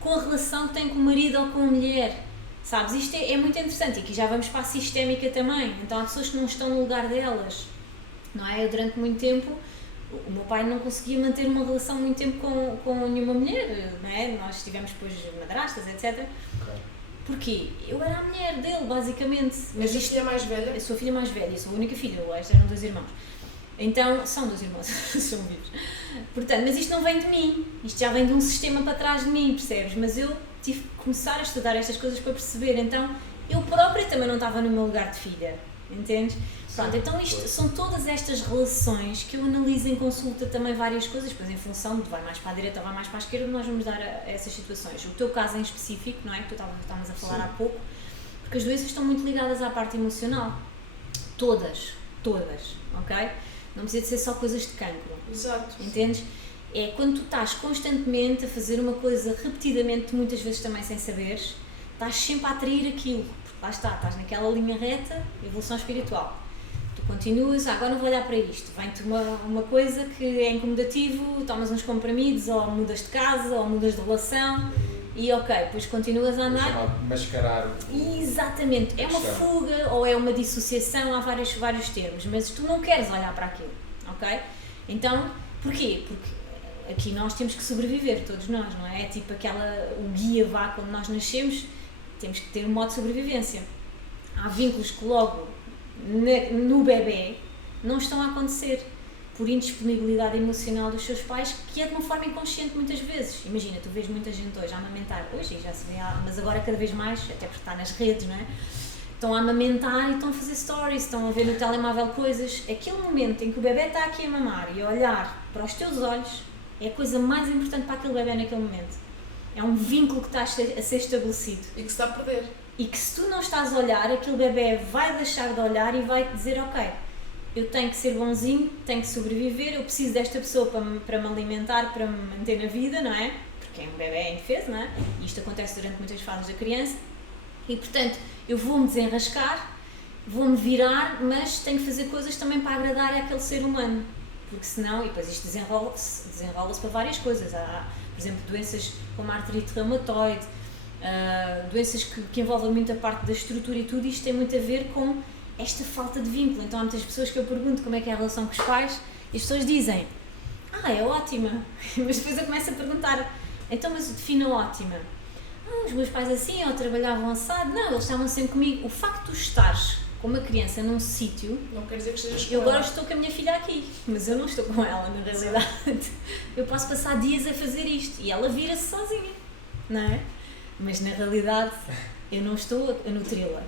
com a relação que têm com o marido ou com a mulher, sabes? Isto é muito interessante, e aqui já vamos para a sistémica também. Então há pessoas que não estão no lugar delas, não é? Eu durante muito tempo, o meu pai não conseguia manter uma relação muito tempo com nenhuma mulher, não é? Nós tivemos depois madrastas, etc. Ok. Porquê? Eu era a mulher dele, basicamente. Mas a filha mais velha? Eu sou a filha mais velha, eu sou a única filha, estes eram 2 irmãos. Então, são 2 irmãos, são vivos. Portanto, mas isto não vem de mim, isto já vem de um sistema para trás de mim, percebes? Mas eu tive que começar a estudar estas coisas para perceber, então eu própria também não estava no meu lugar de filha, entendes? Pronto, então isto são todas estas relações que eu analiso em consulta também várias coisas, depois em função de vai mais para a direita ou vai mais para a esquerda, nós vamos dar a essas situações. O teu caso em específico, não é? Que tu estávamos a falar Sim. há pouco, porque as doenças estão muito ligadas à parte emocional. Todas, ok? Não precisa de ser só coisas de cancro. Exato. Entendes? É quando tu estás constantemente a fazer uma coisa repetidamente, muitas vezes também sem saberes, estás sempre a atrair aquilo, porque lá está, estás naquela linha reta, evolução espiritual. Tu continuas, agora não vou olhar para isto, vem-te uma coisa que é incomodativo, tomas uns comprimidos, ou mudas de casa, ou mudas de relação, e ok, depois continuas a andar. Chamado mascarar. Exatamente, é uma Questão. fuga ou é uma dissociação, há vários termos, mas tu não queres olhar para aquilo, ok? Então, porquê? Porque aqui nós temos que sobreviver, todos nós, não é? É tipo o guia vá quando nós nascemos, temos que ter um modo de sobrevivência. Há vínculos que logo no bebê não estão a acontecer por indisponibilidade emocional dos seus pais, que é de uma forma inconsciente muitas vezes. Imagina, tu vês muita gente hoje a amamentar, hoje já se vê, mas agora cada vez mais, até porque está nas redes, não é? Estão a amamentar e estão a fazer stories, estão a ver no telemóvel coisas. Aquele momento em que o bebê está aqui a mamar e a olhar para os teus olhos é a coisa mais importante para aquele bebê naquele momento. É um vínculo que está a ser estabelecido. E que se está a perder. E que se tu não estás a olhar, aquele bebê vai deixar de olhar e vai-te dizer, ok, eu tenho que ser bonzinho, tenho que sobreviver, eu preciso desta pessoa para me alimentar, para me manter na vida, não é? Porque é um bebê indefeso, não é? E isto acontece durante muitas fases da criança. E, portanto, eu vou-me desenrascar, vou-me virar, mas tenho que fazer coisas também para agradar àquele ser humano. Porque senão, e depois isto desenrola-se para várias coisas. exemplo, doenças como a artrite reumatoide, doenças que envolvem muito a parte da estrutura e tudo, isto tem muito a ver com esta falta de vínculo. Então há muitas pessoas que eu pergunto como é que é a relação com os pais e as pessoas dizem, é ótima, mas depois eu começo a perguntar, então mas defina ótima. Os meus pais assim, ou trabalhavam assado, não, eles estavam sempre comigo. O facto de tu estares com uma criança num sítio, não quer dizer que estejas com eu agora ela. estou com a minha filha aqui, mas eu não estou com ela na realidade. Eu posso passar dias a fazer isto e ela vira-se sozinha, não é? Mas na realidade eu não estou a nutri-la.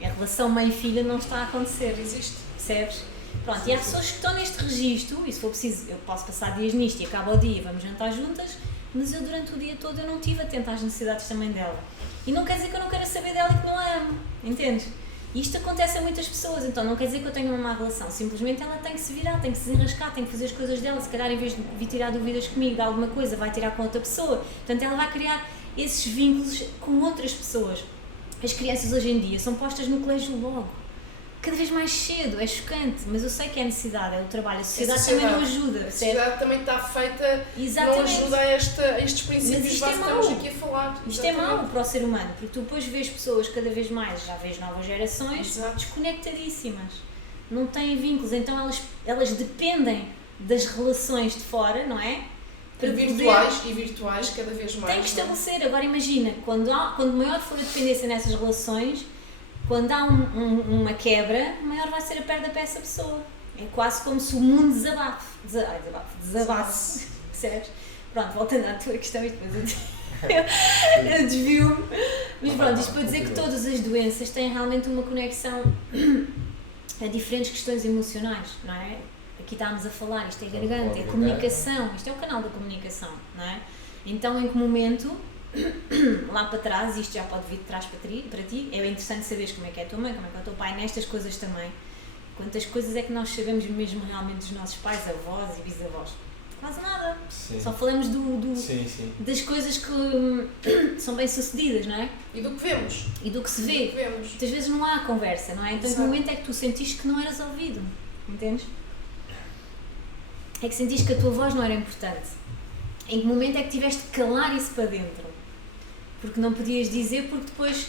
A relação mãe-filha não está a acontecer. Existe. Percebes? Pronto, e há pessoas que estão neste registro, e se for preciso, eu posso passar dias nisto e acaba o dia, vamos jantar juntas, mas eu durante o dia todo eu não estive atenta às necessidades também dela. E não quer dizer que eu não quero saber dela e que não a amo, entendes? E isto acontece a muitas pessoas, então não quer dizer que eu tenha uma má relação, simplesmente ela tem que se virar, tem que se desenrascar, tem que fazer as coisas dela, se calhar em vez de vir tirar dúvidas comigo de alguma coisa, vai tirar com outra pessoa, portanto ela vai criar esses vínculos com outras pessoas. As crianças hoje em dia são postas no colégio logo, cada vez mais cedo, é chocante, mas eu sei que é necessidade, é o trabalho, a sociedade também não ajuda. A sociedade também está feita, exatamente, não ajuda a estes princípios básicos que estamos aqui a falar. Isto é mau para o ser humano, porque tu depois vês pessoas cada vez mais, já vês novas gerações, desconectadíssimas, não têm vínculos, então elas dependem das relações de fora, não é? Virtuais cada vez mais. Tem que estabelecer, agora imagina, quando maior for a dependência nessas relações, quando há uma quebra, maior vai ser a perda para essa pessoa. É quase como se o mundo desabasse. Percebes? Pronto, voltando à tua questão e depois eu desvio-me. Mas pronto, isto para dizer que todas as doenças têm realmente uma conexão a diferentes questões emocionais, não é? Aqui estávamos a falar, isto é garganta, é comunicação, isto é o canal da comunicação, não é? Então em que momento, lá para trás, isto já pode vir de trás para ti, é interessante saberes como é que é a tua mãe, como é que é o teu pai, nestas coisas também. Quantas coisas é que nós sabemos mesmo realmente dos nossos pais, avós e bisavós? Quase nada. Sim. Só falamos sim. das coisas que são bem sucedidas, não é? E do que vemos. E do que se vê. Muitas vezes não há conversa, não é? Então em que momento é que tu sentiste que não eras ouvido? Entendes? É que sentiste que a tua voz não era importante. Em que momento é que tiveste que calar isso para dentro? Porque não podias dizer, porque depois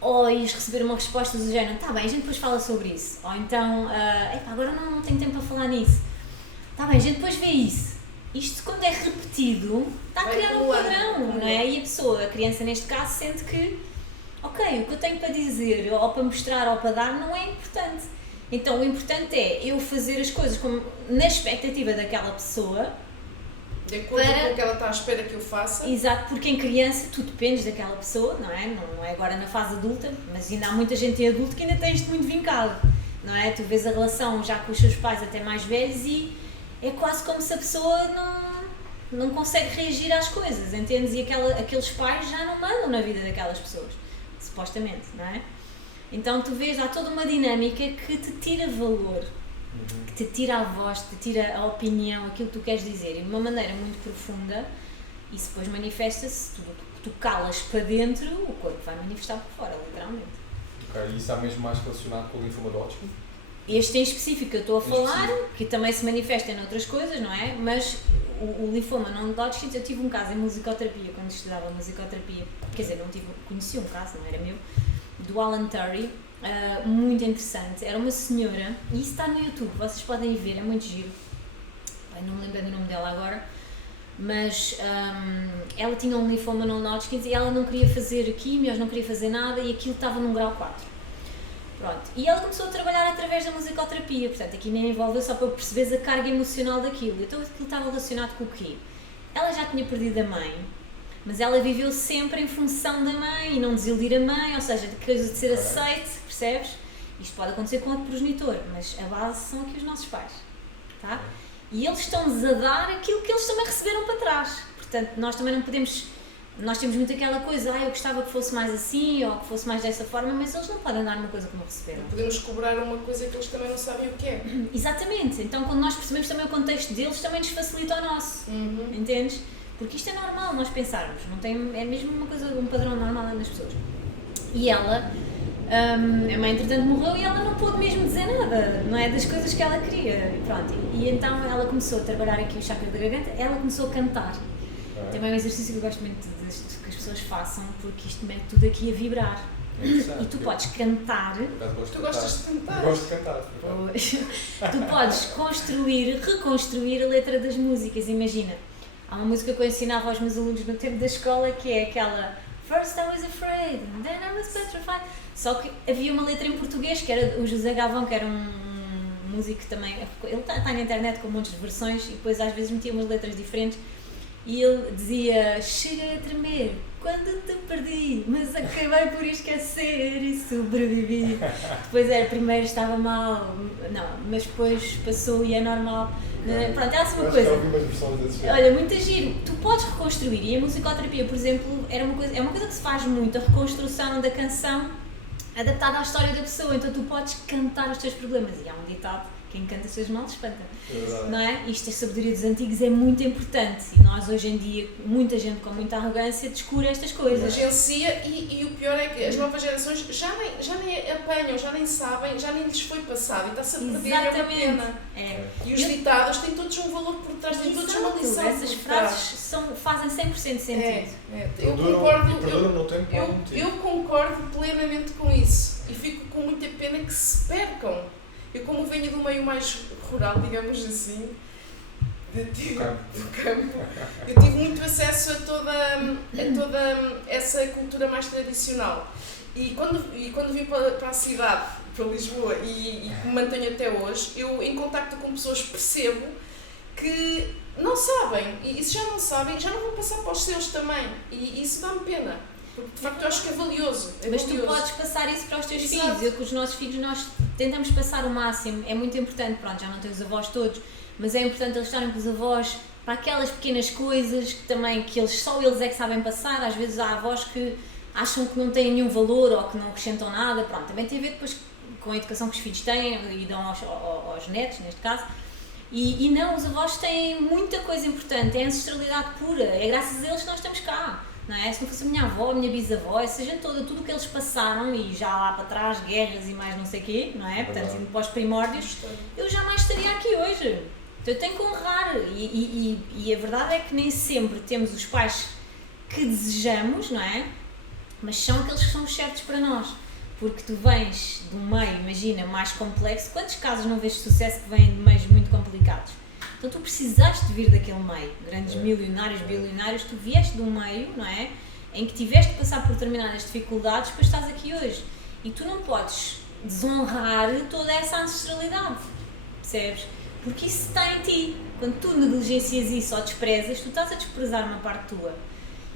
ou ias receber uma resposta do género, tá bem, a gente depois fala sobre isso. Ou então, agora não tenho tempo para falar nisso. Tá bem, a gente depois vê isso. Isto quando é repetido, está a criar um padrão, não é? E a criança neste caso, sente que, ok, o que eu tenho para dizer, ou para mostrar, ou para dar, não é importante. Então o importante é eu fazer as coisas como na expectativa daquela pessoa. De acordo com o que ela está à espera que eu faça. Exato, porque em criança tu dependes daquela pessoa, não é? Não é agora na fase adulta, mas ainda há muita gente em adulto que ainda tem isto muito vincado, não é? Tu vês a relação já com os seus pais até mais velhos e é quase como se a pessoa não consegue reagir às coisas, entendes? E aqueles pais já não mandam na vida daquelas pessoas, supostamente, não é? Então tu vês, há toda uma dinâmica que te tira valor, que te tira a voz, te tira a opinião, aquilo que tu queres dizer, e de uma maneira muito profunda, isso depois manifesta-se, tudo que tu calas para dentro, o corpo vai manifestar por fora, literalmente. Ok, e isso está mesmo mais relacionado com o linfoma de Hodgkin? Este em específico que eu estou a falar, que também se manifesta em outras coisas, não é? Mas o linfoma não de Hodgkin, eu tive um caso em musicoterapia, quando estudava musicoterapia, quer dizer, conheci um caso, não era meu, do Alan Turry, muito interessante. Era uma senhora, e isso está no YouTube, vocês podem ir ver, é muito giro. Não me lembro do nome dela agora, mas ela tinha um linfoma não Hodgkin e ela não queria fazer químios, não queria fazer nada e aquilo estava num grau 4. Pronto. E ela começou a trabalhar através da musicoterapia, portanto aqui nem envolve só para perceberes a carga emocional daquilo. Então aquilo estava relacionado com o quê? Ela já tinha perdido a mãe, mas ela viveu sempre em função da mãe e não desiludir a mãe, ou seja, de coisa de ser aceite, percebes? Isto pode acontecer com outro progenitor, mas a base são aqui os nossos pais, tá? E eles estão-nos a dar aquilo que eles também receberam para trás, portanto nós também não podemos, nós temos muito aquela coisa, eu gostava que fosse mais assim ou que fosse mais dessa forma, mas eles não podem dar uma coisa que não receberam. Podemos cobrar uma coisa que eles também não sabem o que é. Exatamente, então quando nós percebemos também o contexto deles, também nos facilita o nosso, entendes? Porque isto é normal nós pensarmos, não tem, é mesmo uma coisa, um padrão normal nas pessoas. E ela, a mãe entretanto morreu e ela não pôde mesmo dizer nada, não é? Das coisas que ela queria, pronto. E então ela começou a trabalhar aqui o chakra da garganta, ela começou a cantar. Também é um exercício que eu gosto muito que as pessoas façam, porque isto mete tudo aqui a vibrar. É interessante. E tu podes cantar. Tu gostas de cantar? Eu gosto de cantar. por acaso. Tu podes construir, reconstruir a letra das músicas. Imagina, há uma música que eu ensinava aos meus alunos no tempo da escola que é aquela First I was afraid, then I was petrified. Só que havia uma letra em português que era o José Galvão, que era um músico também. Ele está na internet com montes de versões e depois às vezes metia umas letras diferentes. E ele dizia: cheguei a tremer quando te perdi, mas acabei por esquecer e sobrevivi. Depois era, primeiro estava mal, não, mas depois passou e é normal. Pronto, é assim uma coisa. Olha, muito giro. Tu podes reconstruir, e a musicoterapia, por exemplo, é uma coisa que se faz muito, a reconstrução da canção adaptada à história da pessoa. Então tu podes cantar os teus problemas. E há um ditado: quem canta seus males espanta. Não é? Isto, a sabedoria dos antigos é muito importante e nós hoje em dia, muita gente com muita arrogância descura estas coisas. Agencia e o pior é que as novas gerações já nem apanham, já nem sabem, já nem lhes foi passado e está-se a perder, é uma pena. E os ditados têm todos um valor por trás, têm todos uma lição. Essas frases fazem 100% sentido. Eu concordo plenamente com isso e fico com muita pena que se percam. Eu, como venho do meio mais rural, digamos assim, do campo, eu tive muito acesso a toda essa cultura mais tradicional. E quando vim para a cidade, para Lisboa, e me mantenho até hoje, eu, em contacto com pessoas, percebo que não sabem, e se já não sabem, já não vão passar para os seus também. E isso dá-me pena. Porque de facto eu acho que é valioso. Mas tu podes passar isso para os teus filhos. Eu com os nossos filhos nós tentamos passar o máximo. É muito importante, pronto, já não tenho os avós todos, mas é importante eles estarem com os avós para aquelas pequenas coisas que também só eles é que sabem passar. Às vezes há avós que acham que não têm nenhum valor ou que não acrescentam nada. Pronto, também tem a ver depois com a educação que os filhos têm e dão aos netos, neste caso. E não, os avós têm muita coisa importante, é a ancestralidade pura, é graças a eles que nós estamos cá. Não é? Se não fosse a minha avó, a minha bisavó, essa gente toda, tudo o que eles passaram e já lá para trás, guerras e mais não sei o quê, não é? Portanto, indo para os primórdios, eu jamais estaria aqui hoje. Então eu tenho que honrar e a verdade é que nem sempre temos os pais que desejamos, não é? Mas são aqueles que são os certos para nós. Porque tu vens de um meio, imagina, mais complexo. Quantos casos não vês de sucesso que vêm de meios muito complicados? Então tu precisaste de vir daquele meio, grandes milionários, bilionários, tu vieste de um meio, não é? Em que tiveste de passar por determinadas dificuldades, depois estás aqui hoje. E tu não podes desonrar toda essa ancestralidade, percebes? Porque isso está em ti. Quando tu negligencias isso ou desprezas, tu estás a desprezar uma parte tua.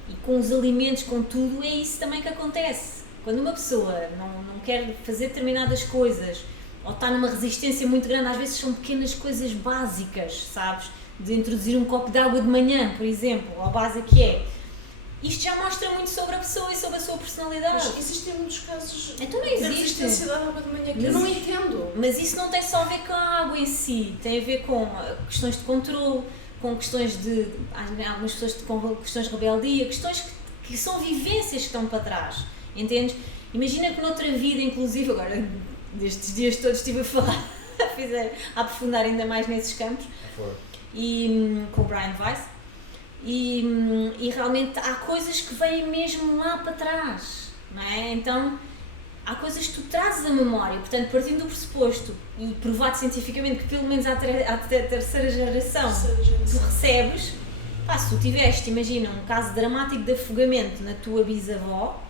E com os alimentos, com tudo, é isso também que acontece. Quando uma pessoa não quer fazer determinadas coisas, ou está numa resistência muito grande, às vezes são pequenas coisas básicas, sabes? De introduzir um copo de água de manhã, por exemplo, ou a base que é. Isto já mostra muito sobre a pessoa e sobre a sua personalidade. Mas existem muitos casos então não existe. de resistência da água de manhã que eu não entendo. Mas isso não tem só a ver com a água em si, tem a ver com questões de controle, com questões de... algumas pessoas com questões de rebeldia, questões que são vivências que estão para trás, entendes? Imagina que noutra vida, inclusive, agora... destes dias todos estive a falar, a aprofundar ainda mais nesses campos, e com o Brian Weiss, e realmente há coisas que vêm mesmo lá para trás, não é? Então há coisas que tu trazes à memória, portanto, partindo do pressuposto e provado cientificamente que pelo menos à terceira geração tu recebes, se tu tiveste, imagina, um caso dramático de afogamento na tua bisavó,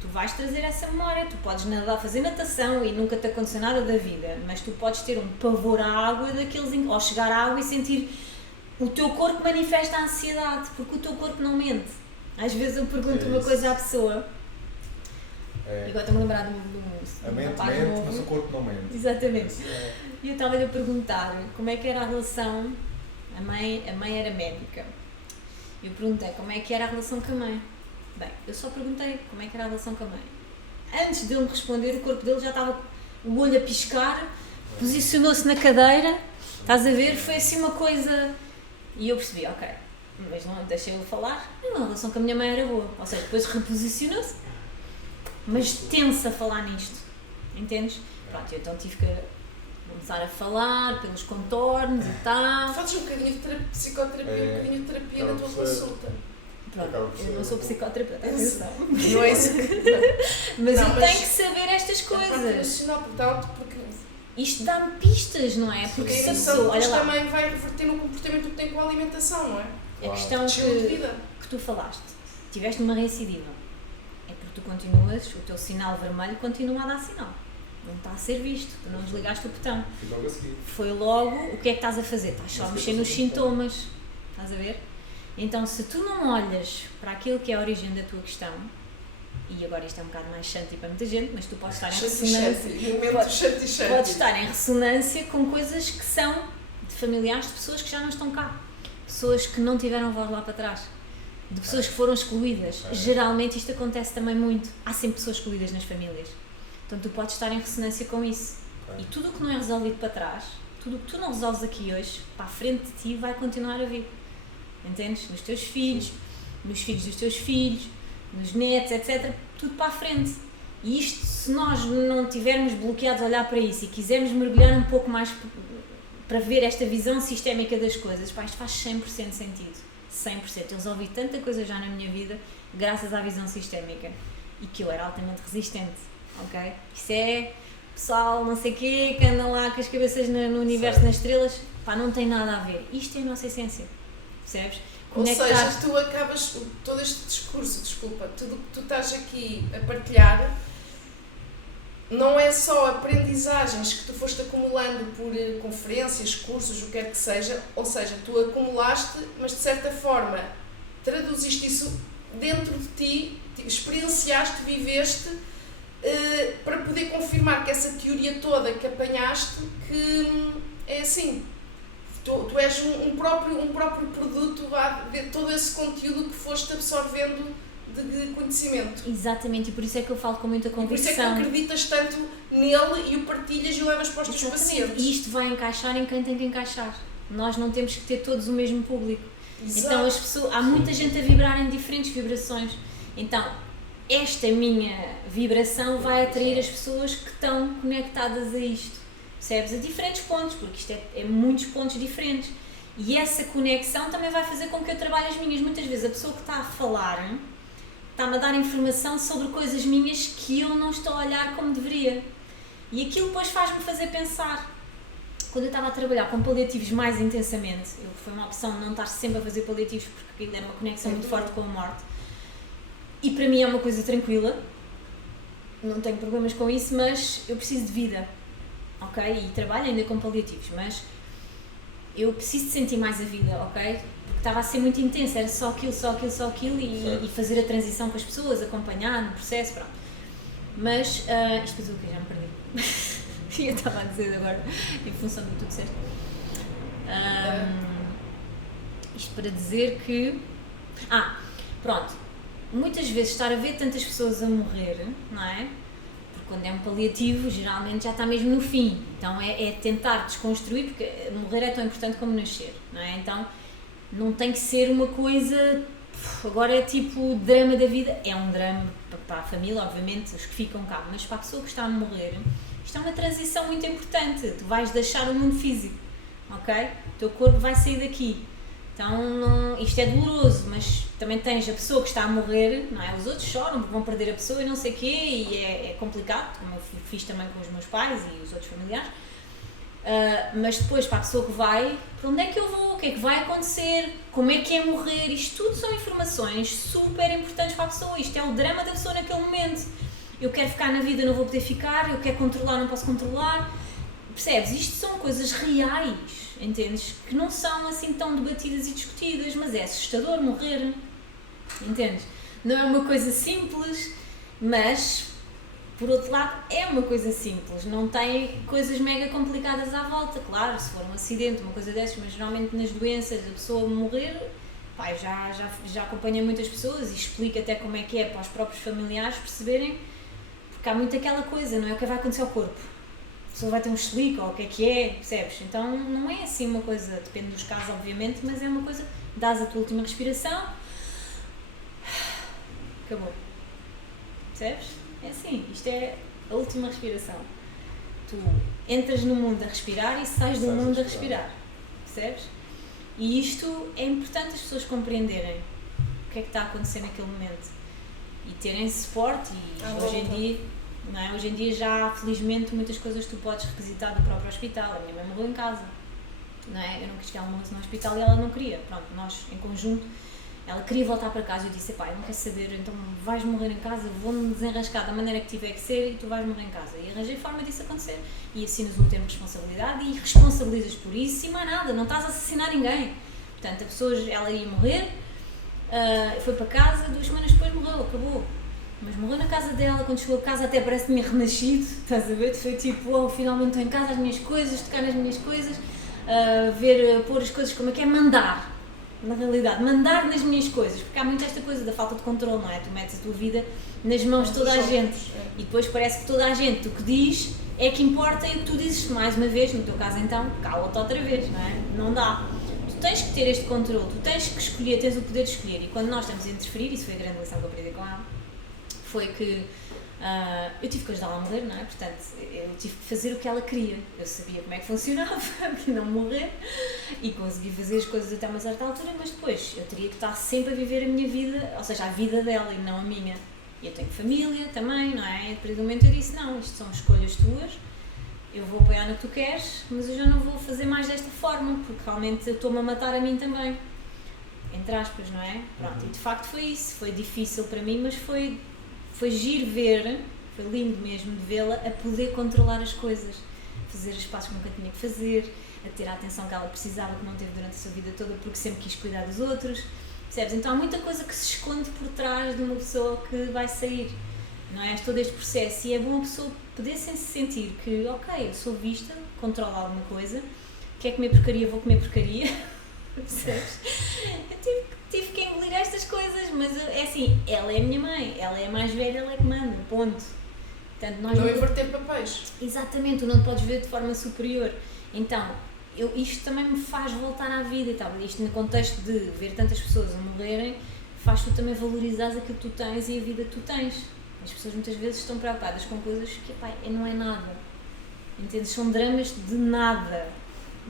tu vais trazer essa memória, tu podes fazer natação e nunca te aconteceu nada da vida, mas tu podes ter um pavor à água ou chegar à água e sentir o teu corpo manifesta a ansiedade, porque o teu corpo não mente. Às vezes eu pergunto uma coisa à pessoa, e agora estou-me a lembrar a mente mente, mas o corpo não mente. Exatamente. E eu estava-lhe a perguntar como é que era a relação, a mãe era médica, eu perguntei como é que era a relação com a mãe. Bem, eu só perguntei como é que era a relação com a mãe. Antes de ele me responder, o corpo dele já estava o olho a piscar, posicionou-se na cadeira, estás a ver? Foi assim uma coisa... E eu percebi, ok, mas não deixei-o falar, a relação com a minha mãe era boa. Ou seja, depois reposicionou-se, mas tensa a falar nisto, entendes? Pronto, eu então tive que Começar a falar pelos contornos e tal. Fazes um bocadinho de psicoterapia, um bocadinho de terapia na tua consulta. Pronto, eu não sou psicoterapeuta, atenção. Não é isso que... Mas Não, eu mas tenho que saber estas A parte coisas. emocional, portanto, porque Isto dá-me pistas, não é? Porque a se a emoção pessoa, olha depois lá, também vai reverter no comportamento que tem com a alimentação, não é? a questão Estilo de que vida. tu falaste, tiveste uma recidiva, é porque tu continuas, o teu sinal vermelho continua a dar sinal. Não está a ser visto, tu não desligaste o botão. Fiz logo a seguir. Foi logo, o que é que estás a fazer? Estás só a mexer nos sintomas, estás a ver? Então, se tu não olhas para aquilo que é a origem da tua questão, e agora isto é um bocado mais shanty para muita gente, mas tu podes estar em ressonância, podes estar em ressonância com coisas que são de familiares de pessoas que já não estão cá, pessoas que não tiveram voz lá para trás, de pessoas que foram excluídas. Geralmente isto acontece também muito, há sempre pessoas excluídas nas famílias, então tu podes estar em ressonância com isso. E tudo o que não é resolvido para trás, tudo o que tu não resolves aqui hoje, para a frente de ti vai continuar a vir, entendes? Nos teus filhos, nos filhos dos teus filhos, nos netos, etc. Tudo para a frente. E isto, se nós não tivermos bloqueados a olhar para isso e quisermos mergulhar um pouco mais para ver esta visão sistémica das coisas, pá, isto faz 100% sentido. 100%. Eu resolvi tanta coisa já na minha vida graças à visão sistémica. E que eu era altamente resistente, ok? Isso é pessoal, não sei o quê, que andam lá com as cabeças no universo, nas estrelas. Pá, não tem nada a ver. Isto é a nossa essência. Percebes? Ou seja, tu acabas todo este discurso, desculpa, tudo o que tu estás aqui a partilhar não é só aprendizagens que tu foste acumulando por conferências, cursos, o que quer que seja, ou seja, tu acumulaste, mas de certa forma traduziste isso dentro de ti, experienciaste, viveste, para poder confirmar que essa teoria toda que apanhaste, que é assim. Tu és um próprio produto de todo esse conteúdo que foste absorvendo de conhecimento. Exatamente, e por isso é que eu falo com muita E por isso é que tu convicção. acreditas tanto nele e o partilhas e o levas para os teus pacientes. E isto vai encaixar em quem tem que encaixar. Nós não temos que ter todos o mesmo público. Exato. Então as pessoas, há muita gente a vibrar em diferentes vibrações. Então, esta minha vibração vai atrair as pessoas que estão conectadas a isto. Percebes? A diferentes pontos, porque isto é muitos pontos diferentes. E essa conexão também vai fazer com que eu trabalhe as minhas. Muitas vezes a pessoa que está a falar está-me a dar informação sobre coisas minhas que eu não estou a olhar como deveria. E aquilo depois faz-me fazer pensar. Quando eu estava a trabalhar com paliativos mais intensamente, foi uma opção não estar sempre a fazer paliativos porque ainda era uma conexão muito forte com a morte. E para mim é uma coisa tranquila, não tenho problemas com isso, mas eu preciso de vida. Ok? E trabalho ainda com paliativos, mas eu preciso de sentir mais a vida, ok? Porque estava a ser muito intenso, era só aquilo e fazer a transição com as pessoas, acompanhar no processo, pronto. Mas, isto depois o que já me perdi. Eu estava a dizer agora, em função do que tu disseste. Isto para dizer que... pronto. Muitas vezes estar a ver tantas pessoas a morrer, não é? Quando é um paliativo, geralmente já está mesmo no fim. Então é tentar desconstruir, porque morrer é tão importante como nascer, não é? Então não tem que ser uma coisa... Agora é tipo o drama da vida. É um drama para a família, obviamente, os que ficam cá. Mas para a pessoa que está a morrer, isto é uma transição muito importante. Tu vais deixar o mundo físico, ok? O teu corpo vai sair daqui. Então, isto é doloroso, mas também tens a pessoa que está a morrer, não é? Os outros choram porque vão perder a pessoa e não sei o quê, e é complicado, como eu fiz também com os meus pais e os outros familiares. Mas depois, para a pessoa que vai, para onde é que eu vou? O que é que vai acontecer? Como é que é morrer? Isto tudo são informações super importantes para a pessoa. Isto é o drama da pessoa naquele momento. Eu quero ficar na vida, não vou poder ficar. Eu quero controlar, não posso controlar. Percebes? Isto são coisas reais, entendes? Que não são assim tão debatidas e discutidas, mas é assustador morrer, entendes? Não é uma coisa simples, mas, por outro lado, é uma coisa simples, não tem coisas mega complicadas à volta. Claro, se for um acidente, uma coisa dessas, mas geralmente nas doenças a pessoa morrer, pá, eu já acompanhei muitas pessoas e explico até como é que é para os próprios familiares perceberem, porque há muito aquela coisa, não é o que vai acontecer ao corpo. A pessoa vai ter um chilico ou o que é, percebes? Então não é assim uma coisa, depende dos casos obviamente, mas é uma coisa, dás a tua última respiração, acabou, percebes? É assim, isto é a última respiração. Tu entras no mundo a respirar e sais do mundo a respirar. Percebes? E isto é importante as pessoas compreenderem o que é que está a acontecer naquele momento e terem suporte. E hoje em dia, não é? Hoje em dia já há, felizmente, muitas coisas que tu podes requisitar do próprio hospital. A minha mãe morreu em casa, não é? Eu não quis que ela morresse no hospital e ela não queria. Pronto, nós em conjunto, ela queria voltar para casa e eu disse: pá, eu não quero saber, então vais morrer em casa, vou-me desenrascar da maneira que tiver que ser e tu vais morrer em casa. E arranjei forma disso acontecer. E assinas um termo de responsabilidade e responsabilizas por isso e mais nada, não estás a assassinar ninguém. Portanto, a pessoa, ela ia morrer, foi para casa, 2 semanas depois morreu, acabou. Mas morreu na casa dela, quando chegou a casa até parece que tinha renascido, estás a ver? Foi tipo, oh, finalmente estou em casa, as minhas coisas, tocar nas minhas coisas, pôr as coisas como é que é, mandar. Na realidade, mandar nas minhas coisas, porque há muito esta coisa da falta de controle, não é? Tu metes a tua vida nas mãos de toda a gente e depois parece que toda a gente o que diz é que importa e o que tu dizes, mais uma vez, no teu caso então, cala-te outra vez, não é? Não dá. Tu tens que ter este controle, tu tens que escolher, tens o poder de escolher e quando nós estamos a interferir, isso foi a grande lição que eu aprendi com ela, foi que eu tive que ajudá-la a morrer, não é? Portanto, eu tive que fazer o que ela queria. Eu sabia como é que funcionava, para não morrer, e consegui fazer as coisas até uma certa altura, mas depois eu teria que estar sempre a viver a minha vida, ou seja, a vida dela e não a minha. E eu tenho família também, não é? E a partir do momento eu disse: não, isto são escolhas tuas, eu vou apoiar no que tu queres, mas eu já não vou fazer mais desta forma, porque realmente eu estou-me a matar a mim também. Entre aspas, não é? Pronto, e de facto foi isso. Foi difícil para mim, mas foi giro ver, foi lindo mesmo de vê-la a poder controlar as coisas, fazer os passos que nunca tinha que fazer, a ter a atenção que ela precisava, que não teve durante a sua vida toda, porque sempre quis cuidar dos outros, percebes? Então há muita coisa que se esconde por trás de uma pessoa que vai sair, não é? Todo este processo, e é bom a pessoa poder se sentir que, ok, eu sou vista, controlo alguma coisa, quer comer porcaria, vou comer porcaria, percebes? Eu tive que engolir estas coisas, mas é assim, ela é a minha mãe, ela é a mais velha, ela é que manda, ponto. Portanto, nós não inverter papéis. Exatamente, tu não te podes ver de forma superior. Então, isto também me faz voltar à vida e tal. Isto no contexto de ver tantas pessoas a morrerem, faz tu também valorizares aquilo que tu tens e a vida que tu tens. As pessoas muitas vezes estão preocupadas com coisas que, pá, não é nada. Entendes? São dramas de nada.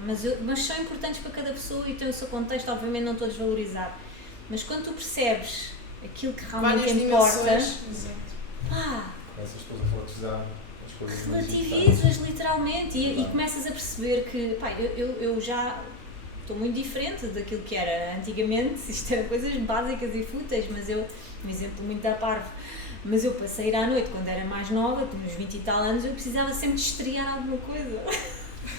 Mas são importantes para cada pessoa e tem o seu contexto, obviamente não estou a desvalorizar. Mas quando tu percebes aquilo que realmente importa, pá, começas depois a relativizar as coisas. Relativizas literalmente e começas a perceber que, pá, eu já estou muito diferente daquilo que era antigamente. Isto eram coisas básicas e fúteis, mas um exemplo muito à parvo, mas eu para sair à noite quando era mais nova, tinha uns 20 e tal anos, eu precisava sempre de estrear alguma coisa.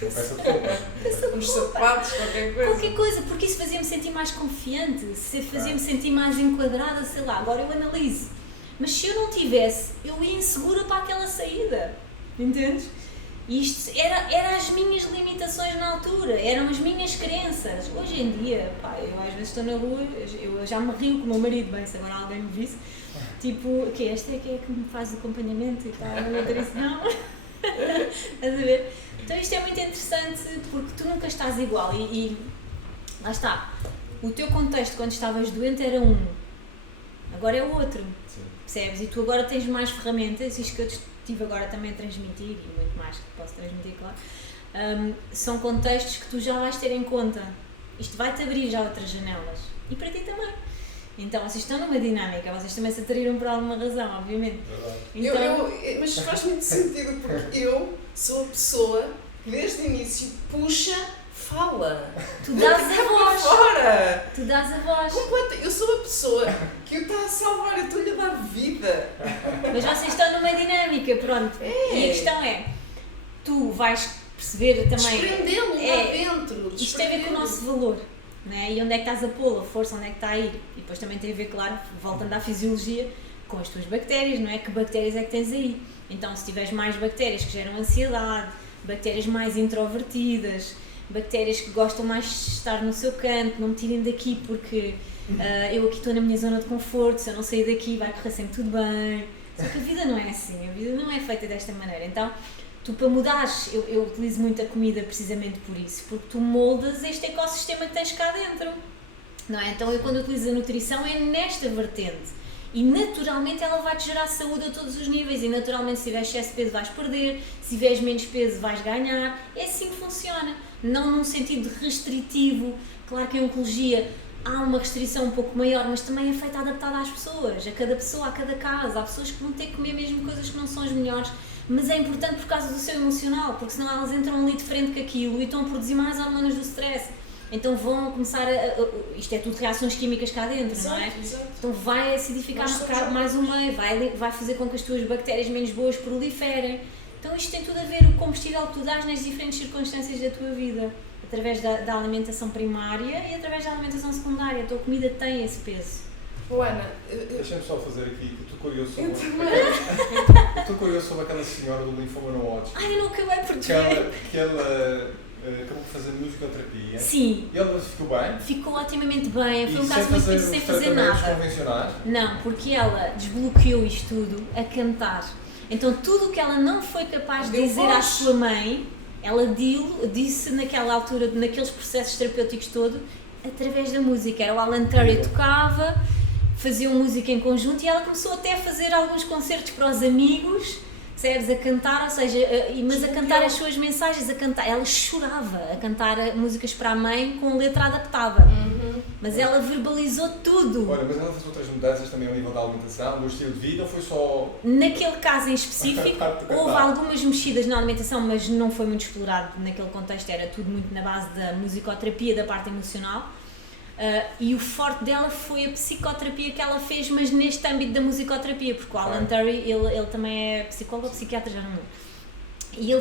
Peça de roupa. Uns sapatos, qualquer coisa. Qualquer coisa, porque isso fazia-me sentir mais confiante, fazia-me sentir mais enquadrada, sei lá, agora eu analiso. Mas se eu não tivesse, eu ia insegura para aquela saída, entendes? E isto era as minhas limitações na altura, eram as minhas crenças. Hoje em dia, pá, eu às vezes estou na rua, eu já me rio com o meu marido, bem, se agora alguém me visse, tipo, que esta é que me faz o acompanhamento e tal, não é isso, não. Estás a ver? Então isto é muito interessante porque tu nunca estás igual e lá está, o teu contexto quando estavas doente era um, agora é o outro. Sim. Percebes? E tu agora tens mais ferramentas, isto que eu estive agora também a transmitir e muito mais que posso transmitir, claro, são contextos que tu já vais ter em conta. Isto vai-te abrir já outras janelas e para ti também. Então vocês estão numa dinâmica, vocês também se atraíram por alguma razão, obviamente. Então... mas faz muito sentido porque eu sou a pessoa que desde o início puxa, fala. Tu dás a voz. Fora. Tu dás a voz. Completa. Eu sou a pessoa que o está a salvar, eu estou-lhe a dar vida. Mas vocês estão numa dinâmica, pronto. E a questão é, tu vais perceber também... Desprendê-lo lá dentro. Isto tem a ver com o nosso valor. Né? E onde é que estás a pô-lo, a força, onde é que está a ir? E depois também tem a ver, claro, voltando à fisiologia, com as tuas bactérias, não é? Que bactérias é que tens aí? Então, se tiveres mais bactérias que geram ansiedade, bactérias mais introvertidas, bactérias que gostam mais de estar no seu canto, não me tirem daqui porque eu aqui estou na minha zona de conforto, se eu não sair daqui vai correr sempre tudo bem. Só que a vida não é assim, a vida não é feita desta maneira. Então, tu para mudares, eu utilizo muito a comida precisamente por isso, porque tu moldas este ecossistema que tens cá dentro, não é? Então eu quando utilizo a nutrição é nesta vertente E naturalmente ela vai-te gerar saúde a todos os níveis e naturalmente se tiveres excesso de peso vais perder, se tiveres menos peso vais ganhar, é assim que funciona, não num sentido restritivo. Claro que em oncologia há uma restrição um pouco maior, mas também é feita adaptada às pessoas, a cada pessoa, a cada caso. Há pessoas que vão ter que comer mesmo coisas que não são as melhores, mas é importante por causa do seu emocional, porque senão elas entram ali de frente com aquilo e estão a produzir mais hormonas do stress. Então vão começar isto é tudo reações químicas cá dentro, não é? Exato. Então vai acidificar mais o meio, vai fazer com que as tuas bactérias menos boas proliferem. Então isto tem tudo a ver, o combustível que tu dás nas diferentes circunstâncias da tua vida, através da alimentação primária e através da alimentação secundária. Então a comida tem esse peso. Ana, Deixa-me só fazer aqui, estou curioso sobre aquela senhora do linfoma no Hodgkin. Ai, eu não acabei por dizer. Que ela acabou por fazer musicoterapia. Sim. E ela ficou bem? Ficou otimamente bem, foi um E caso muito difícil sem fazer nada. Convencionais? Não, porque ela desbloqueou isto tudo a cantar. Então tudo o que ela não foi capaz de dizer à sua mãe, ela disse naquela altura, naqueles processos terapêuticos todos, através da música. Era o Alan Terry tocava, faziam música em conjunto e ela começou até a fazer alguns concertos para os amigos, percebes? A cantar, ou seja, mas a cantar as suas mensagens, ela chorava a cantar músicas para a mãe com letra adaptada. Mas ela verbalizou tudo. Olha, mas ela fez outras mudanças também ao nível da alimentação, do estilo de vida, ou foi só... Naquele caso em específico, houve algumas mexidas na alimentação, mas não foi muito explorado naquele contexto, era tudo muito na base da musicoterapia, da parte emocional. E o forte dela foi a psicoterapia que ela fez, mas neste âmbito da musicoterapia, porque o Alan Terry, ele também é psicólogo ou psiquiatra, já não lembro. E ele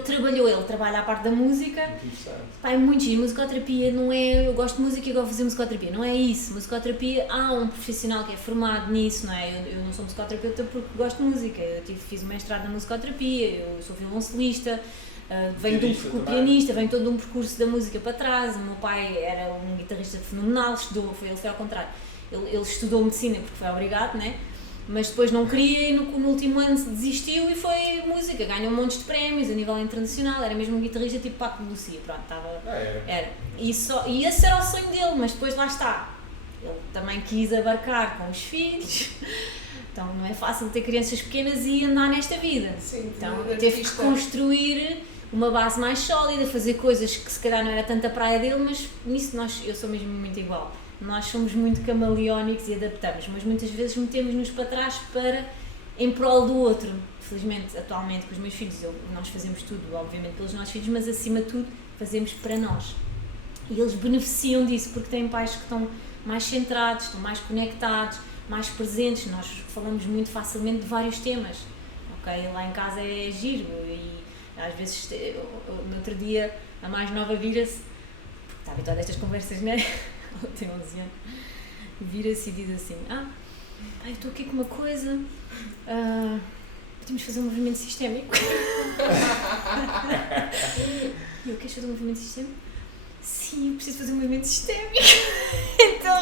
trabalha a parte da música. Muito interessante. Pá, é muito giro. Musicoterapia não é, eu gosto de música e gosto de fazer musicoterapia, não é isso. Musicoterapia, há um profissional que é formado nisso, não é? Eu não sou musicoterapeuta porque gosto de música, fiz o mestrado na musicoterapia, eu sou violoncelista, venho de um pianista, venho todo de um percurso da música para trás. O meu pai era um guitarrista fenomenal, ele foi ao contrário, ele estudou medicina porque foi obrigado, né? Mas depois não queria e no último ano desistiu e foi música, ganhou um monte de prémios a nível internacional, era mesmo um guitarrista tipo Paco de Lucia, pronto, estava... Era. E esse era o sonho dele, mas depois lá está, ele também quis abarcar com os filhos, então não é fácil ter crianças pequenas e andar nesta vida. Sim, então teve que construir uma base mais sólida, fazer coisas que se calhar não era tanta praia dele, mas nisso eu sou mesmo muito igual. Nós somos muito camaleónicos e adaptamos, mas muitas vezes metemos-nos para trás em prol do outro. Felizmente, atualmente, com os meus filhos, nós fazemos tudo, obviamente, pelos nossos filhos, mas acima de tudo, fazemos para nós. E eles beneficiam disso, porque têm pais que estão mais centrados, estão mais conectados, mais presentes. Nós falamos muito facilmente de vários temas. Okay? Lá em casa é giro e às vezes, no outro dia, a mais nova vira-se, porque está habituada a estas conversas, não é? Tem 11 anos, vira-se e diz assim: pai, eu estou aqui com uma coisa, podemos fazer um movimento sistémico? E eu, queres fazer um movimento sistémico? Sim, eu preciso fazer um movimento sistémico. Então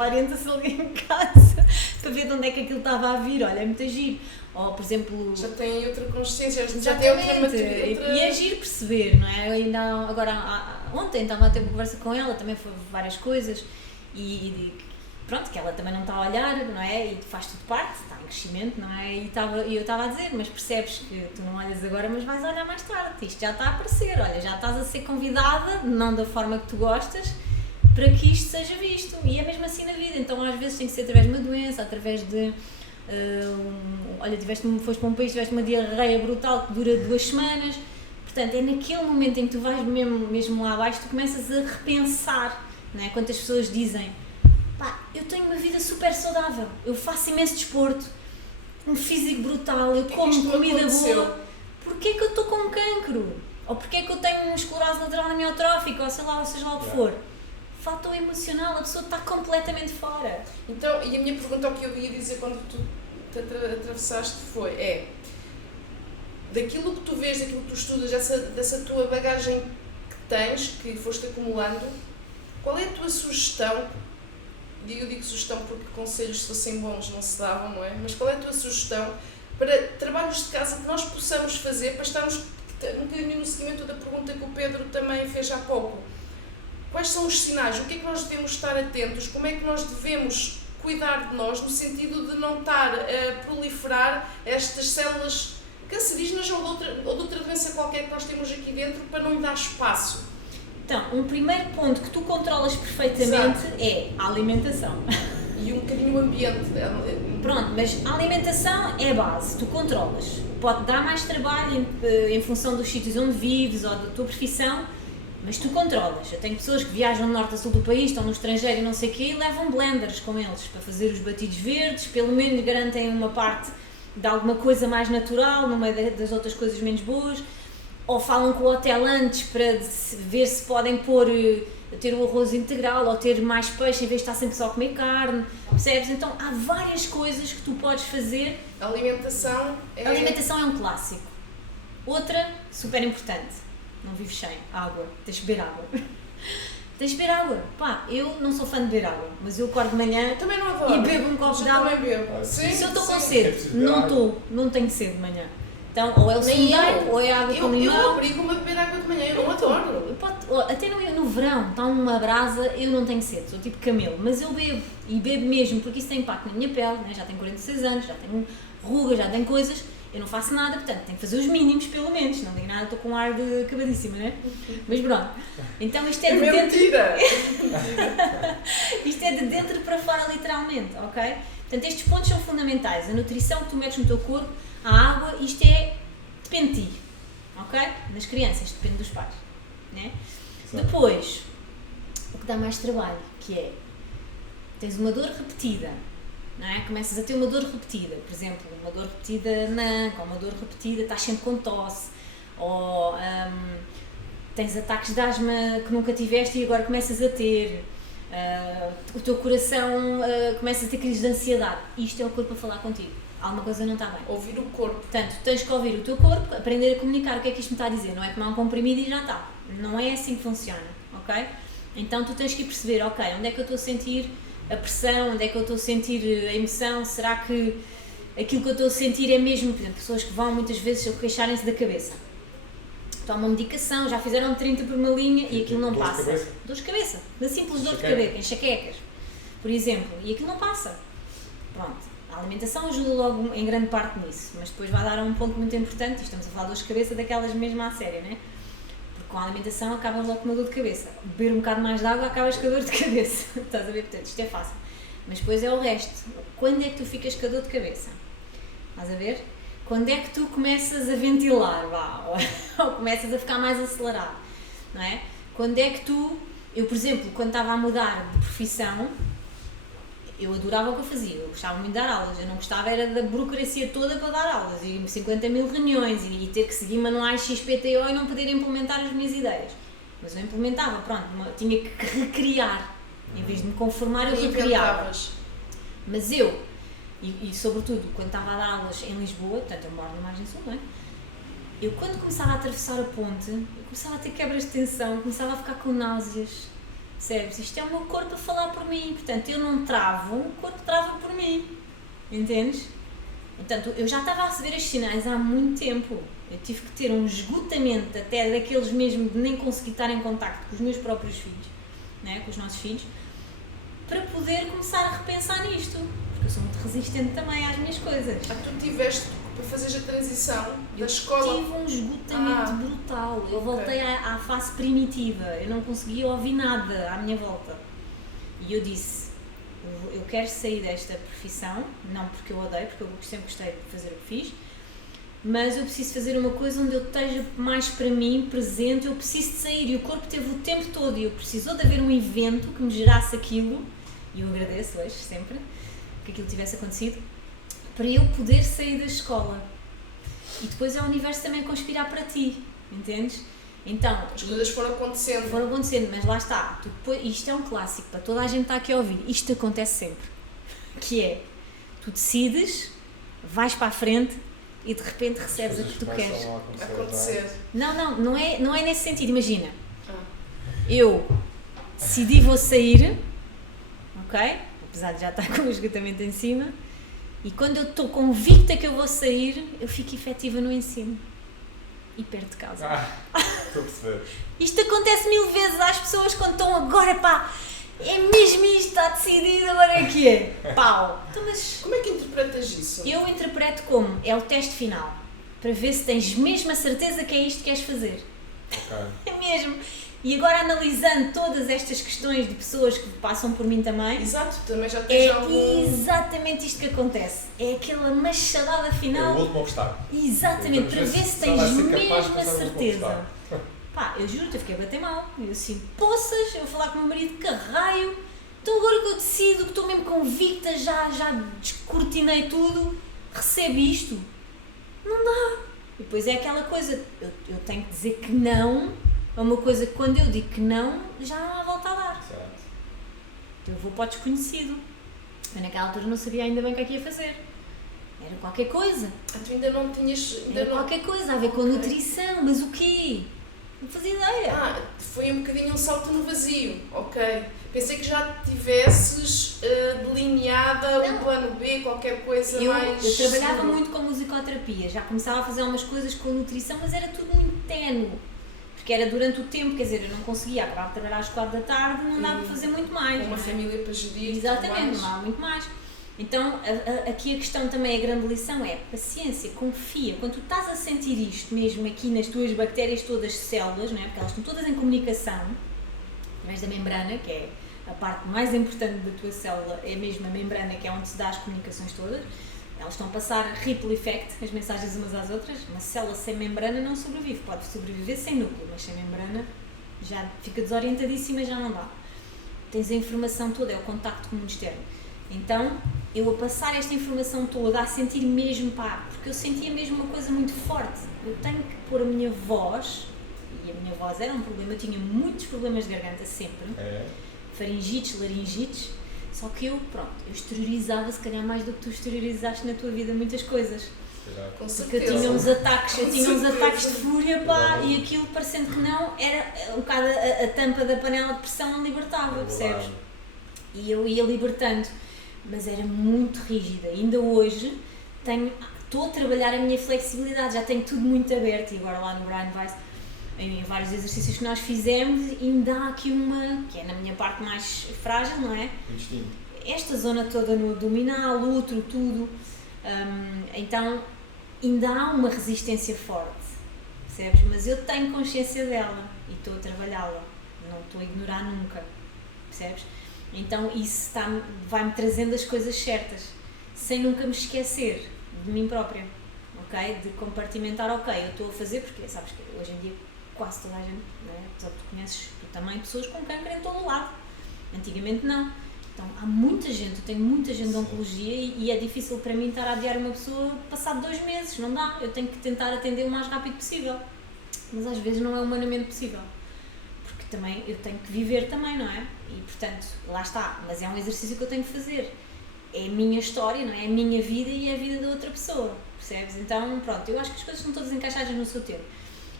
orienta-se ali em casa para ver de onde é que aquilo estava a vir. Olha, é muito giro. Ou, por exemplo... Já tem outra consciência, já tem outra maturidade. E é giro perceber, não é? Ontem estava a ter uma conversa com ela, também foi várias coisas e pronto, que ela também não está a olhar, não é? E faz tudo parte, está em crescimento, não é? E eu estava a dizer, mas percebes que tu não olhas agora, mas vais olhar mais tarde, isto já está a aparecer, olha, já estás a ser convidada, não da forma que tu gostas, para que isto seja visto. E é mesmo assim na vida, então às vezes tem que ser através de uma doença, através de... olha, foste para um país, tiveste uma diarreia brutal que dura 2 semanas. Portanto, é naquele momento em que tu vais mesmo lá abaixo, tu começas a repensar, não é? Quantas pessoas dizem: pá, eu tenho uma vida super saudável, eu faço imenso desporto, um físico brutal, eu como comida boa, porquê é que eu estou com cancro? Ou porquê é que eu tenho esclerose lateral amiotrófica, ou sei lá, ou seja lá o que for? Falta o emocional, a pessoa está completamente fora. Então, e a minha pergunta, o que eu ia dizer quando tu te atravessaste foi, daquilo que tu vês, daquilo que tu estudas, dessa tua bagagem que tens, que foste acumulando, qual é a tua sugestão? Eu digo sugestão porque conselhos, se fossem bons, não se davam, não é? Mas qual é a tua sugestão para trabalhos de casa que nós possamos fazer, para estarmos um bocadinho no seguimento da pergunta que o Pedro também fez há pouco? Quais são os sinais? O que é que nós devemos estar atentos? Como é que nós devemos cuidar de nós no sentido de não estar a proliferar estas células cancerígenas ou de outra doença qualquer que nós temos aqui dentro para não lhe dar espaço. Então, um primeiro ponto que tu controlas perfeitamente é a alimentação. E um bocadinho o ambiente. Pronto, mas a alimentação é a base, tu controlas. Pode dar mais trabalho em função dos sítios onde vives ou da tua profissão, mas tu controlas. Eu tenho pessoas que viajam do norte a sul do país, estão no estrangeiro e não sei o quê, e levam blenders com eles para fazer os batidos verdes, pelo menos garantem uma parte de alguma coisa mais natural, no meio das outras coisas menos boas, ou falam com o hotel antes para ver se podem ter o arroz integral ou ter mais peixe em vez de estar sempre só a comer carne, percebes? Então há várias coisas que tu podes fazer. A alimentação A alimentação é um clássico. Outra, super importante, não vives sem água, tens de beber água. Tens de beber água. Pá, eu não sou fã de beber água, mas eu acordo de manhã também não adoro. e bebo um copo de água. Também bebo. Sim, Se eu estou com É sede, preciso beber não tenho sede de manhã. Então, ou é o sumo, ou é água com Eu limão. obrigo-me a beber água de manhã, eu não adoro. Até no verão, está uma brasa, eu não tenho sede, sou tipo camelo, mas eu bebo, e bebo mesmo, porque isso tem impacto na minha pele, né? Já tenho 46 anos, já tenho rugas, já tenho coisas, eu não faço nada, portanto tenho que fazer os mínimos pelo menos, não digo nada, estou com um ar de acabadíssima, né? Mas pronto, então isto é de dentro, Mentira! isto é de dentro para fora literalmente, ok? Portanto estes pontos são fundamentais, a nutrição que tu metes no teu corpo, a água, isto depende de ti, ok? Nas crianças, depende dos pais, né? Depois, o que dá mais trabalho, que é, tens uma dor repetida, não é? Começas a ter uma dor repetida, por exemplo, uma dor repetida na anca, ou uma dor repetida, estás sempre com tosse, ou tens ataques de asma que nunca tiveste e agora começas a ter, o teu coração começa a ter crises de ansiedade, isto é o corpo a falar contigo, alguma coisa não está bem. Ouvir o corpo. Portanto, tens que ouvir o teu corpo, aprender a comunicar o que é que isto me está a dizer, não é tomar um comprimido e já está, não é assim que funciona, ok? Então tu tens que perceber, ok, onde é que eu estou a sentir a pressão, onde é que eu estou a sentir a emoção, será que aquilo que eu estou a sentir é mesmo, por exemplo, pessoas que vão muitas vezes queixarem-se da cabeça, tomam medicação, já fizeram 30 por uma linha e aquilo não passa. Dores de cabeça, da simples dor de cabeça, enxaquecas, por exemplo, e aquilo não passa. Pronto, a alimentação ajuda logo em grande parte nisso, mas depois vai dar a um ponto muito importante, e estamos a falar de dores de cabeça daquelas mesmo à sério, né? Porque com a alimentação acabas logo com uma dor de cabeça, beber um bocado mais de água acabas com a dor de cabeça, estás a ver? Portanto, isto é fácil, mas depois é o resto. Quando é que tu ficas com a dor de cabeça? Estás a ver? Quando é que tu começas a ventilar, vá, ou começas a ficar mais acelerado, não é? Quando é que eu, por exemplo, quando estava a mudar de profissão, eu adorava o que eu fazia, eu gostava muito de dar aulas, eu não gostava era da burocracia toda para dar aulas, e 50 mil reuniões, e ter que seguir manuais XPTO e não poder implementar as minhas ideias. Mas eu implementava, pronto, tinha que recriar, em vez de me conformar eu recriava. Mas eu, e sobretudo quando estava a dar aulas em Lisboa, portanto eu moro na margem sul, não é? Eu quando começava a atravessar a ponte, eu começava a ter quebras de tensão, começava a ficar com náuseas, percebes? Isto é o meu corpo a falar por mim, portanto eu não travo, o corpo trava por mim, entendes? Portanto eu já estava a receber estes sinais há muito tempo, eu tive que ter um esgotamento até daqueles mesmo de nem conseguir estar em contacto com os meus próprios filhos, né? Com os nossos filhos, para poder começar a repensar nisto, porque eu sou muito resistente também às minhas coisas. Tu tiveste para fazeres a transição da escola? Eu tive um esgotamento brutal, eu voltei à fase primitiva, eu não conseguia ouvir nada à minha volta. E eu disse, eu quero sair desta profissão, não porque eu odeio, porque eu sempre gostei de fazer o que fiz, mas eu preciso fazer uma coisa onde eu esteja mais para mim, presente, eu preciso de sair, e o corpo teve o tempo todo, e eu precisou de haver um evento que me gerasse aquilo, e eu agradeço hoje, sempre, que aquilo tivesse acontecido, para eu poder sair da escola. E depois é o universo também conspirar para ti, entendes? Então, as coisas foram acontecendo. Mas lá está, isto é um clássico, para toda a gente está aqui a ouvir, isto acontece sempre, que é, tu decides, vais para a frente e de repente recebes aquilo que tu queres. Acontecer. Não é nesse sentido, imagina, eu decidi vou sair, ok? Apesar de já estar com o esgotamento em cima, e quando eu estou convicta que eu vou sair, eu fico efetiva no ensino e perto de casa. Estou a perceber. Isto acontece 1000 vezes às pessoas quando estão agora, pá, é mesmo isto, está decidido, agora é que é. Pau! Então, mas Como é que interpretas isso? eu interpreto como é o teste final, para ver se tens mesmo a certeza que é isto que queres fazer. Ok. É mesmo. E agora analisando todas estas questões de pessoas que passam por mim também, Exato, também já tens é algum... exatamente isto que acontece. É aquela machadada É final. o último obstáculo. Exatamente, para ver se tens vai ser capaz de mesmo a passar o último certeza. obstáculo. Pá, eu juro-te, eu fiquei a bater mal. Eu assim, poças, eu vou falar com o meu marido, que raio. Então agora que eu decido, que estou mesmo convicta, já descortinei tudo, recebe isto. Não dá. E depois é aquela coisa, eu tenho que dizer que não, é uma coisa que quando eu digo que não, já não há volta a dar. Certo. Eu vou para o desconhecido. Eu naquela altura não sabia ainda bem o que é que ia fazer. Era qualquer coisa. Ah, tu ainda não tinhas... Ainda Era não... qualquer coisa a ver com Ok. nutrição, mas o quê? Não fazia ideia. Ah, foi um bocadinho um salto no vazio, ok. Pensei que já tivesses delineada um Não. plano B, qualquer coisa Eu mais... trabalhava seguro. muito com musicoterapia, já começava a fazer algumas coisas com nutrição, mas era tudo muito ténue. Porque era durante o tempo, quer dizer, eu não conseguia acabar de trabalhar às 4 da tarde, não dava para fazer muito mais. Com uma não é? família para gerir e tudo Exatamente, mais. não há muito mais. Então, aqui a questão também, a grande lição é paciência, confia. Quando tu estás a sentir isto mesmo aqui nas tuas bactérias todas, células, não é? Porque elas estão todas em comunicação, através da membrana, que é a parte mais importante da tua célula, é mesmo a membrana, que é onde se dá as comunicações todas. Elas estão a passar ripple effect, as mensagens umas às outras. Uma célula sem membrana não sobrevive, pode sobreviver sem núcleo, mas sem membrana já fica desorientadíssima, já não dá. Tens a informação toda, é o contacto com o mundo externo. Então, eu a passar esta informação toda, a sentir mesmo, pá, porque eu sentia mesmo uma coisa muito forte. Eu tenho que pôr a minha voz, e a minha voz era um problema, eu tinha muitos problemas de garganta sempre, É. faringites, laringites, só que eu, pronto, eu exteriorizava se calhar mais do que tu exteriorizaste na tua vida muitas coisas. Será? Com Porque eu certeza. tinha uns ataques, eu Com tinha uns certeza. ataques de fúria, pá, Verdade. e aquilo parecendo que não, era um bocado a tampa da panela de pressão não libertava, percebes? E eu ia libertando, mas era muito rígida. Ainda hoje estou a trabalhar a minha flexibilidade, já tenho tudo muito aberto e agora lá no Brian Weiss, em vários exercícios que nós fizemos, ainda há aqui uma, que é na minha parte mais frágil, não é? Instinto. Esta zona toda no abdominal, útero, tudo, então ainda há uma resistência forte, percebes? Mas eu tenho consciência dela e estou a trabalhá-la, não estou a ignorar nunca, percebes? Então isso vai-me trazendo as coisas certas, sem nunca me esquecer de mim própria, ok? De compartimentar, ok, eu estou a fazer, porque sabes que hoje em dia quase toda a gente, né? Tu conheces tu também pessoas com câncer em todo o lado, antigamente não. Então há muita gente, eu tenho muita gente de Sim. oncologia e é difícil para mim estar a adiar uma pessoa passado 2 meses, não dá, eu tenho que tentar atender o mais rápido possível, mas às vezes não é humanamente possível. Também eu tenho que viver também, não é? E portanto, lá está, mas é um exercício que eu tenho que fazer. É a minha história, não é? É a minha vida e é a vida da outra pessoa, percebes? Então, pronto, eu acho que as coisas estão todas encaixadas no seu tempo.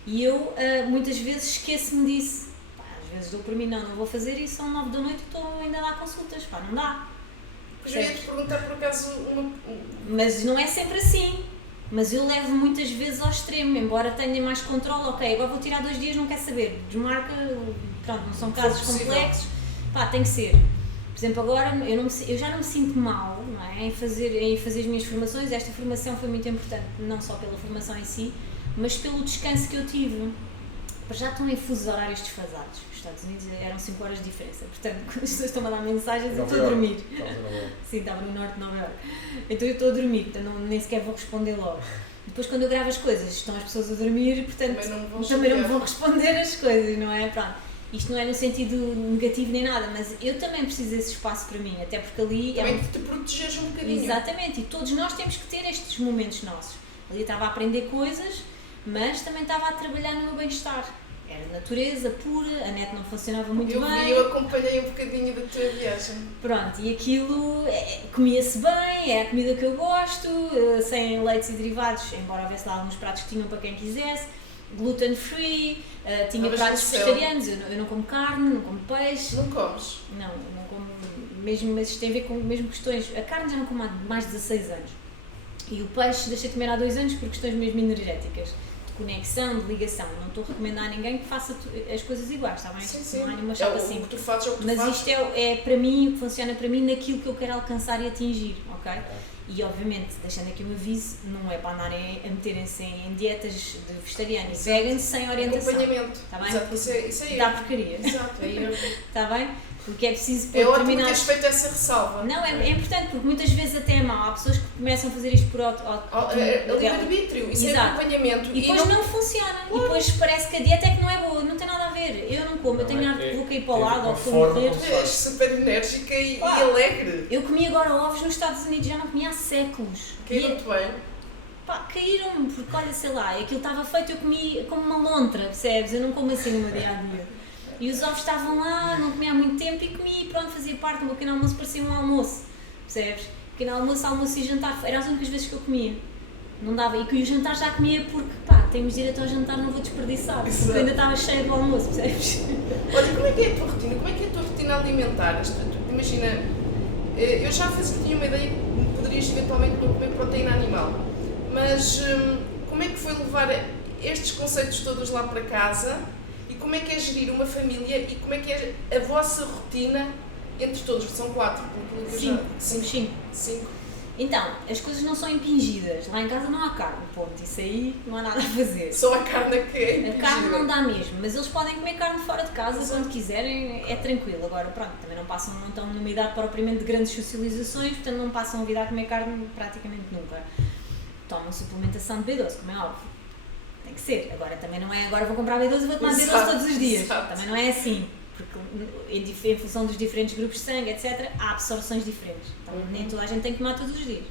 E eu muitas vezes esqueço-me disso. Pá, às vezes dou para mim, não vou fazer isso, são 9 da noite e estou ainda a dar consultas, pá, não dá. Pois eu ia-te perguntar por acaso Mas não é sempre assim. Mas eu levo muitas vezes ao extremo, embora tenha mais controle, ok, agora vou tirar 2 dias, não quer saber, desmarca, pronto, não são casos possível. complexos, pá, tem que ser. Por exemplo, agora eu já não me sinto mal, não é, em fazer as minhas formações, esta formação foi muito importante, não só pela formação em si, mas pelo descanso que eu tive. Para já estão em fusos horários desfasados, os Estados Unidos eram 5 horas de diferença, portanto, quando as pessoas estão a dar mensagens, eu estou a dormir. Sim, estava no norte de Nova Iorque. Então eu estou a dormir, portanto nem sequer vou responder logo. Depois quando eu gravo as coisas, estão as pessoas a dormir, portanto também não me vão responder as coisas, não é? Pronto. Isto não é no sentido negativo nem nada, mas eu também preciso desse espaço para mim, até porque ali também te proteges um bocadinho. Exatamente, e todos nós temos que ter estes momentos nossos. Ali eu estava a aprender coisas, mas também estava a trabalhar no meu bem-estar. Era natureza pura, a net não funcionava muito bem. Eu acompanhei um bocadinho da tua viagem. Pronto, e aquilo comia-se bem, é a comida que eu gosto, sem leites e derivados, embora houvesse lá alguns pratos que tinham para quem quisesse, gluten free, tinha Mas pratos no céu. vegetarianos, eu não como carne, não como peixe, Não comes? não como, mesmo, mas isto tem a ver com mesmo questões, a carne já não como há mais de 16 anos, e o peixe deixei de comer há 2 anos por questões mesmo energéticas. conexão, de ligação. Não estou a recomendar a ninguém que faça as coisas iguais, está bem? Sim. Não há nenhuma É chapa o assim. que tu fazes, é o que tu Mas fazes. isto é para mim, o que funciona para mim naquilo que eu quero alcançar e atingir, ok? E obviamente, deixando aqui um aviso, não é para andarem a meterem-se em dietas de vegetariano e vegan sem orientação. Acompanhamento. Tá bem? Exato, isso é Dá erro. porcaria, Exato, é erro. está bem? Porque é preciso pôr É ótimo determinados... teres feito essa ressalva. Não, é importante, porque muitas vezes até é mau. Há pessoas que começam a fazer isto por Livre-arbítrio, isso Exato. é acompanhamento. E depois não funciona. E depois parece que a dieta é que não é boa, não tem nada a ver. Eu não como, eu tenho ar que vou cair para o lado ou que vou morrer. como se És super enérgica e Pá. alegre. Eu comi agora ovos nos Estados Unidos, já não comia há séculos. Caiu muito bem. Pá, caíram-me, porque olha, sei lá, aquilo estava feito, eu comi como uma lontra, percebes? Eu não como assim no meu dia a dia. E os ovos estavam lá, não comia há muito tempo e comi e pronto, fazia parte do meu pequeno almoço, parecia um almoço, percebes? Pequeno almoço e jantar, eram as únicas vezes que eu comia. Não dava, e que o jantar já comia porque, pá, temos direito ao jantar, não vou desperdiçar, porque eu ainda estava cheia do almoço, percebes? Olha, como é que é a tua rotina? Como é que é a tua rotina alimentar? Imagina, eu já tinha uma ideia que poderias eventualmente não comer proteína animal, mas como é que foi levar estes conceitos todos lá para casa e como é que é gerir uma família e como é que é a vossa rotina entre todos? São 4, pelo que eu já... Cinco. Então, as coisas não são impingidas, lá em casa não há carne, ponto, isso aí não há nada a fazer. Só a carne é que é A impingível. carne não dá mesmo, mas eles podem comer carne fora de casa Exato. quando quiserem, é tranquilo. Agora, pronto, também não estão numa idade propriamente de grandes socializações, portanto não passam a vida a comer carne praticamente nunca. Tomam suplementação de B12, como é óbvio. Tem que ser. Agora, também não é agora vou comprar B12 e vou tomar B12 Exato, todos os dias. exato. Também não é assim. Porque em função dos diferentes grupos de sangue, etc., há absorções diferentes. Então, nem toda a gente tem que tomar todos os dias.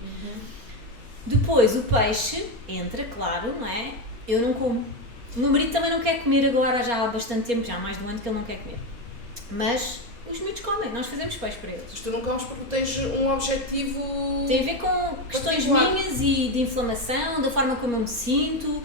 Depois, o peixe entra, claro, não é? Eu não como. O meu marido também não quer comer agora, já há bastante tempo, já há mais de um ano que ele não quer comer. Mas os miúdos comem, nós fazemos peixe para eles. Mas tu não comes porque tens um objetivo... Tem a ver com questões particular. minhas e de inflamação, da forma como eu me sinto.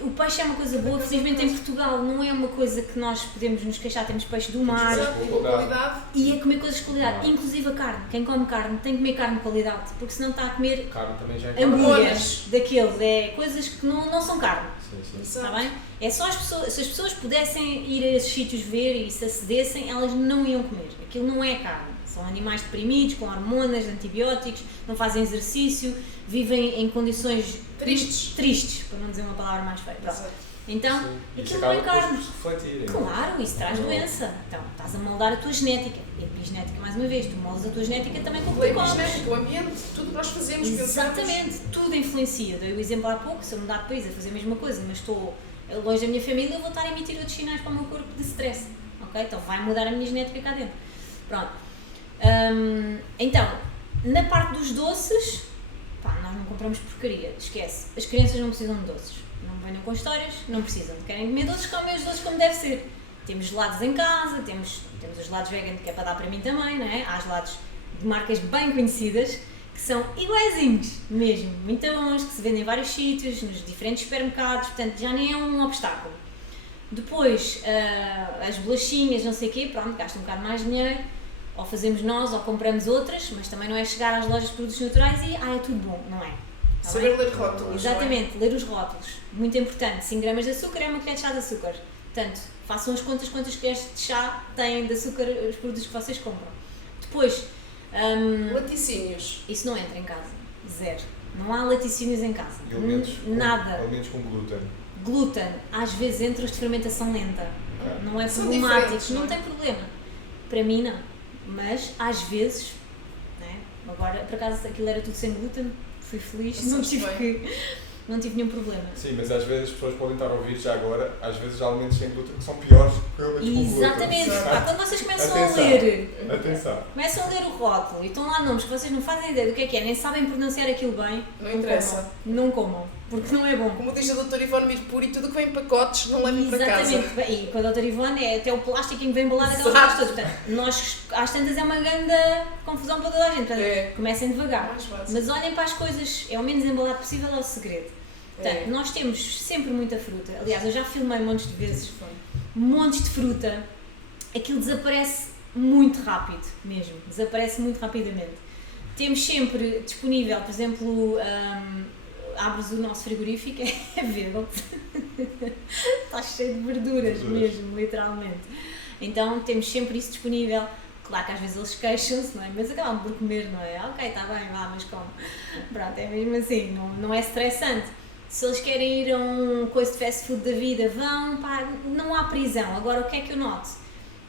O peixe é uma coisa boa, felizmente em Portugal não é uma coisa que nós podemos nos queixar, temos peixe do mar Exato, com qualidade. e é comer coisas de qualidade, inclusive a carne. Quem come carne tem que comer carne de qualidade, porque senão está a comer Carne também já é hambúrgueres daqueles, é coisas que não são carne. Sim. Está bem? É só as pessoas, se as pessoas pudessem ir a esses sítios ver e se acedessem, elas não iam comer. Aquilo não é carne. São animais deprimidos, com hormonas, antibióticos, não fazem exercício, vivem em condições tristes, para não dizer uma palavra mais feia. Pronto. Exato. Então, Isso aquilo não é acaba carne. por se refletir. Claro, isso traz doença. Então, estás a moldar a tua genética. Epigenética, mais uma vez, tu moldas a tua genética também com o que tu A comes. genética, o ambiente, tudo que nós fazemos, pensamos. Exatamente, tudo influencia. Dei o exemplo há pouco, se eu mudar de país a fazer a mesma coisa, mas estou longe da minha família, eu vou estar a emitir outros sinais para o meu corpo de stress. Ok? Então vai mudar a minha genética cá dentro. Pronto. Então, na parte dos doces, pá, nós não compramos porcaria, esquece. As crianças não precisam de doces. Não venham com histórias, não precisam. Querem comer doces, comem os doces como deve ser. Temos gelados em casa, temos os gelados vegan que é para dar para mim também, não é? Há gelados de marcas bem conhecidas que são iguaizinhos mesmo, muito bons, que se vendem em vários sítios, nos diferentes supermercados, portanto já nem é um obstáculo. Depois, as bolachinhas, não sei o quê, pronto, gasta um bocado mais dinheiro, ou fazemos nós, ou compramos outras, mas também não é chegar às lojas de produtos naturais e, é tudo bom, não é? Tá Saber bem? ler rótulos. Exatamente, ler os rótulos, muito importante, 5 gramas de açúcar é uma colher de chá de açúcar, portanto, façam as contas quantas colheres de chá têm de açúcar os produtos que vocês compram. Depois, Laticínios. isso não entra em casa, zero, não há laticínios em casa, nada. Alimentos com glúten. Glúten, às vezes entra os de fermentação lenta, não é São problemático, diferentes, não não é? tem problema, para mim não, mas às vezes, né? Agora por acaso aquilo era tudo sem glúten, fui feliz, não tive nenhum problema. Sim, mas às vezes as pessoas podem estar a ouvir já agora, às vezes há alimentos sem glúten que são piores que alimentos com glúten. Exatamente, Exato. quando vocês começam Atenção. a ler, Atenção. começam a ler o rótulo e estão lá nomes que vocês não fazem ideia do que é, nem sabem pronunciar aquilo bem, Não interessa. Não comam, porque não é bom. Como diz a doutora Ivone Mirpuri, tudo que vem em pacotes não levem para casa. Exatamente, e com a doutora Ivone é até o plástico em que vem embalado aquelas Exato. coisas todas. Portanto, nós, às tantas, é uma grande confusão para toda a gente. Portanto, É. comecem devagar. Mais fácil. Mas olhem para as coisas, é o menos embalado possível, é o segredo. Portanto, É. nós temos sempre muita fruta. Aliás, eu já filmei montes de vezes, montes de fruta. Aquilo desaparece muito rápido, mesmo. Desaparece muito rapidamente. Temos sempre disponível, por exemplo, abres o nosso frigorífico, é verde. Está cheio de verduras mesmo, literalmente. Então temos sempre isso disponível. Claro que às vezes eles queixam-se, não é? Mas acabam por comer, não é? Ok, está bem, vá, mas como? Pronto, é mesmo assim, não é estressante. Se eles querem ir a um coisa de fast food da vida, vão, pá, não há prisão. Agora, o que é que eu noto?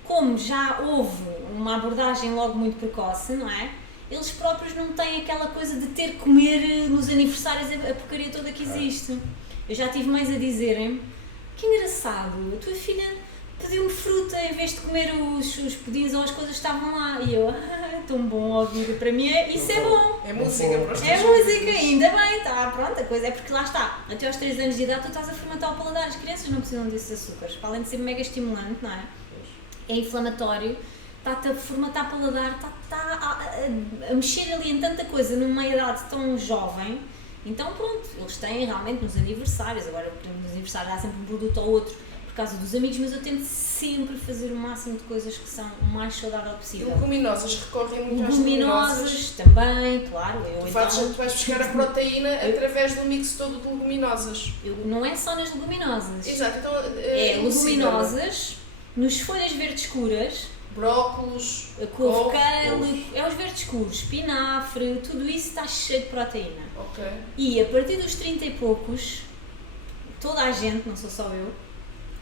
Como já houve uma abordagem logo muito precoce, não é? Eles próprios não têm aquela coisa de ter que comer nos aniversários a porcaria toda que existe. Eu já tive mães a dizerem que engraçado, a tua filha pediu-me fruta em vez de comer os pudins ou as coisas que estavam lá. E eu, tão bom ouvir, para mim isso é bom. É música para os É teus música, ouvidos. ainda bem, está pronto, a coisa é porque lá está, até aos 3 anos de idade tu estás a fermentar o paladar, as crianças não precisam desses açúcares, para além de ser mega estimulante, não é? É inflamatório, está-te a formatar paladar, está a mexer ali em tanta coisa numa idade tão jovem. Então pronto, eles têm realmente nos aniversários, agora nos aniversários há sempre um produto ou outro por causa dos amigos, mas eu tento sempre fazer o máximo de coisas que são o mais saudável E possível. leguminosas, recorrem muito às leguminosas. Leguminosas também, claro. Tu vais buscar a proteína através do mix todo de leguminosas. Não é só nas leguminosas. Exato, então É leguminosas, nos folhas verdes escuras, brócolos, a couve-kale, é os verdes escuros, espinafre, tudo isso está cheio de proteína. ok. E a partir dos 30 e poucos, toda a gente, não sou só eu,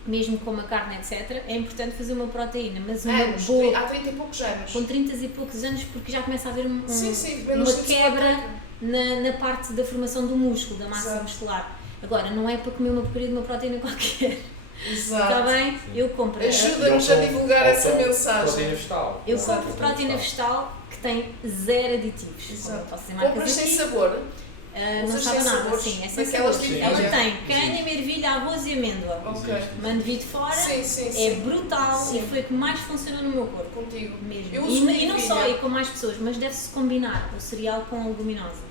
mesmo com a carne, etc., é importante fazer uma proteína, mas uma Anos, boa, há 30 e poucos anos. com 30 e poucos anos, porque já começa a haver Sim, uma quebra na parte da formação do músculo, da massa Exato. muscular. Agora, não é para comer uma porcaria de uma proteína qualquer, Exato. está bem? Eu compro. Ajuda-nos a divulgar essa mensagem. Proteína vegetal. Eu Exato. compro proteína vegetal que tem 0 aditivos. Exato. Posso dizer marcas Compras sem aqui? sabor. Não Usas sabe sem nada, sabores? sim, é sem Daquelas sabores. de Ela ervilha? tem canha, ervilha, arroz e amêndoa. Ok. Mando vir de fora, Sim. é brutal Sim. e foi o que mais funcionou no meu corpo. Contigo. Mesmo. Eu uso E não só ervilha. e com mais pessoas, mas deve-se combinar o cereal com a leguminosa.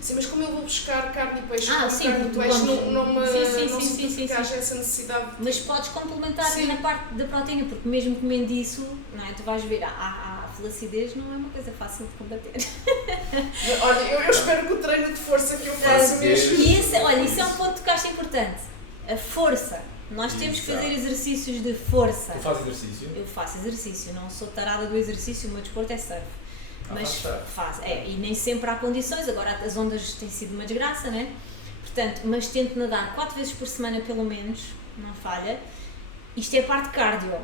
Sim, mas como eu vou buscar carne e peixe, Ah, como sim, carne e tu peixe comes. não me Sim, sinto sim, que haja essa necessidade. Mas podes complementar Sim. na parte da proteína, porque mesmo comendo isso, não é? Tu vais ver, a flacidez não é uma coisa fácil de combater. Olha, eu espero que o treino de força que eu faço mesmo. E isso é um ponto que eu acho importante. A força. Nós temos que Exato. fazer exercícios de força. Tu fazes exercício? Eu faço exercício, não sou tarada do exercício, o meu desporto é surf. Mas faz surf. faço, e nem sempre há condições, agora as ondas têm sido uma desgraça, né? Portanto, mas tento nadar 4 vezes por semana pelo menos, não falha. Isto é a parte cardio,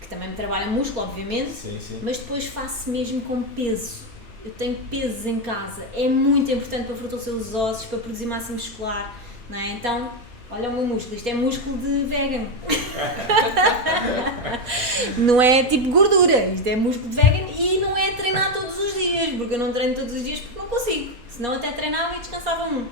que também me trabalha músculo, obviamente, Sim. mas depois faço mesmo com peso. Eu tenho pesos em casa, é muito importante para fortalecer os ossos, para produzir massa muscular, não é? Então, olha o meu músculo, isto é músculo de vegan. Não é tipo gordura, isto é músculo de vegan e não é treinar todos os dias, porque eu não treino todos os dias porque não consigo, senão até treinava e descansava um.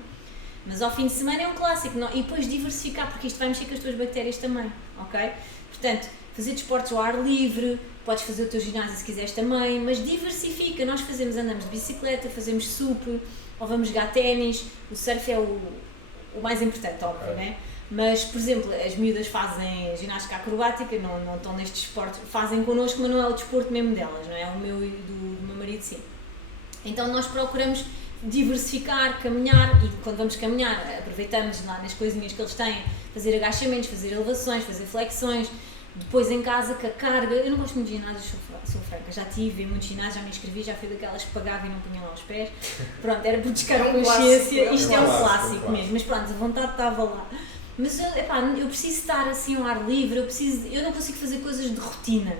Mas ao fim de semana é um clássico, não? E depois diversificar, porque isto vai mexer com as tuas bactérias também, ok? Portanto, fazer desportos ao ar livre, podes fazer o teu ginásio se quiseres também, mas diversifica, nós andamos de bicicleta, fazemos SUP, ou vamos jogar ténis, o surf é o mais importante, óbvio, né? Mas, por exemplo, as miúdas fazem ginástica acrobática, não estão neste desporto, fazem connosco, mas não é o desporto mesmo delas, não é? O meu e do meu marido, sim. Então nós procuramos diversificar, caminhar, e quando vamos caminhar aproveitamos lá nas coisinhas que eles têm, fazer agachamentos, fazer elevações, fazer flexões. Depois em casa, com a carga, eu não gosto muito de ginásios, sou franca, já tive em muitos ginásios, já me inscrevi, já fui daquelas que pagava e não punha lá os pés. Pronto, era por buscar É um consciência, clássico, isto é é um um clássico, clássico mesmo, mas pronto, a vontade estava lá. Mas eu preciso estar assim ao ar livre, eu não consigo fazer coisas de rotina.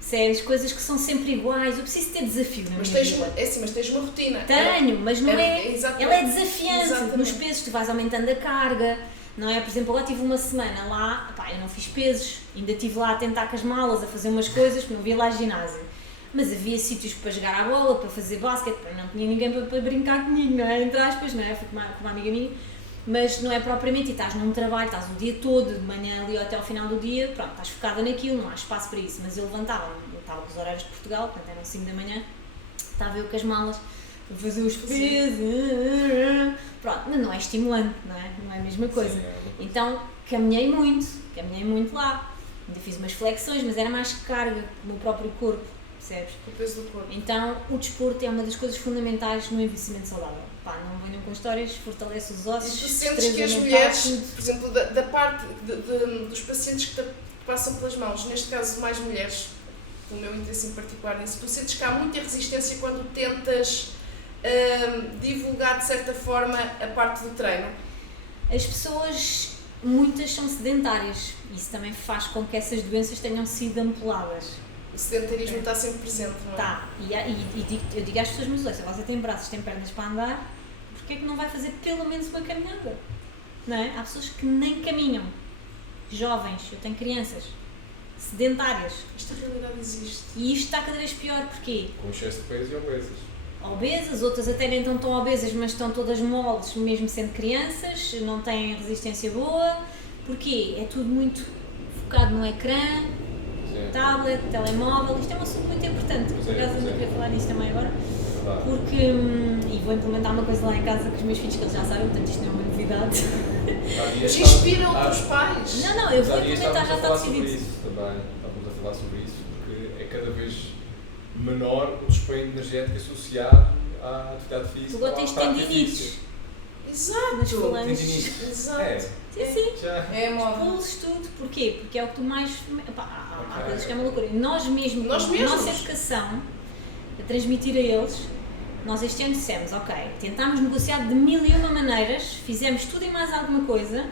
Sério, coisas que são sempre iguais, eu preciso ter desafio na Mas minha tens, vida. mas tens uma rotina. Tenho, mas não Exatamente. ela é desafiante. Exatamente. Nos pesos tu vais aumentando a carga, não é? Por exemplo, agora tive uma semana lá, pá, eu não fiz pesos, ainda estive lá a tentar com as malas, a fazer umas coisas, porque não havia lá ginásio. Mas havia sítios para jogar à bola, para fazer basquete, não tinha ninguém para brincar comigo, não é? Entre aspas, não é? Fui com uma amiga minha, mas não é propriamente, e estás num trabalho, estás o dia todo, de manhã ali até ao final do dia, pronto, estás focada naquilo, não há espaço para isso. Mas eu levantava-me, eu estava com os horários de Portugal, portanto eram 5 da manhã, estava eu com as malas, a fazer os pesos, pronto, mas não é estimulante, não é? Não é a mesma coisa. Sim, é uma coisa. Então caminhei muito lá, ainda fiz umas flexões, mas era mais carga no meu próprio corpo, percebes? O peso do corpo. Então, o desporto é uma das coisas fundamentais no envelhecimento saudável. Pá, não venham com histórias, fortalece os ossos. E tu sentes que as destreza mulheres, mental, tudo. por exemplo, da parte dos pacientes que passam pelas mãos, neste caso mais mulheres, pelo meu interesse em particular nisso, tu sentes que há muita resistência quando tentas divulgar de certa forma a parte do treino? As pessoas, muitas são sedentárias. Isso também faz com que essas doenças tenham sido ampuladas. O sedentarismo está sempre presente, não é? Tá, eu digo às pessoas, mas olha, se você tem braços, tem pernas para andar, porque é que não vai fazer pelo menos uma caminhada? Não é? Há pessoas que nem caminham. Jovens, eu tenho crianças, sedentárias. Esta realidade existe. E isto está cada vez pior, porquê? Com excesso de peso e obesas. Obesas, outras até nem estão tão obesas, mas estão todas moles, mesmo sendo crianças, não têm resistência boa. Porquê? É tudo muito focado no ecrã, Sim. tablet, telemóvel. Isto é um assunto muito importante, por acaso eu não queria falar nisso também agora. Verdade. Porque, e vou implementar uma coisa lá em casa com os meus filhos que eles já sabem, portanto isto não é uma novidade. Mas inspira outros pais. Não, eu vou Há dias implementar, já está estávamos a falar sobre decidido. isso também. Estávamos a falar sobre isso porque é cada vez menor o despenho energético associado à atividade física. Tu agora tens tendinites nas Exato. falanges. Tendinite. Exato. É. Sim. Já. É moda. Pulsos, tudo. Porquê? Porque é o que tu mais. Pá, há Ok. coisas que é uma loucura. Nós mesmos, Nós com a mesmos. nossa educação, a transmitir a eles, nós este ano dissemos, ok, tentámos negociar de mil e uma maneiras, fizemos tudo e mais alguma coisa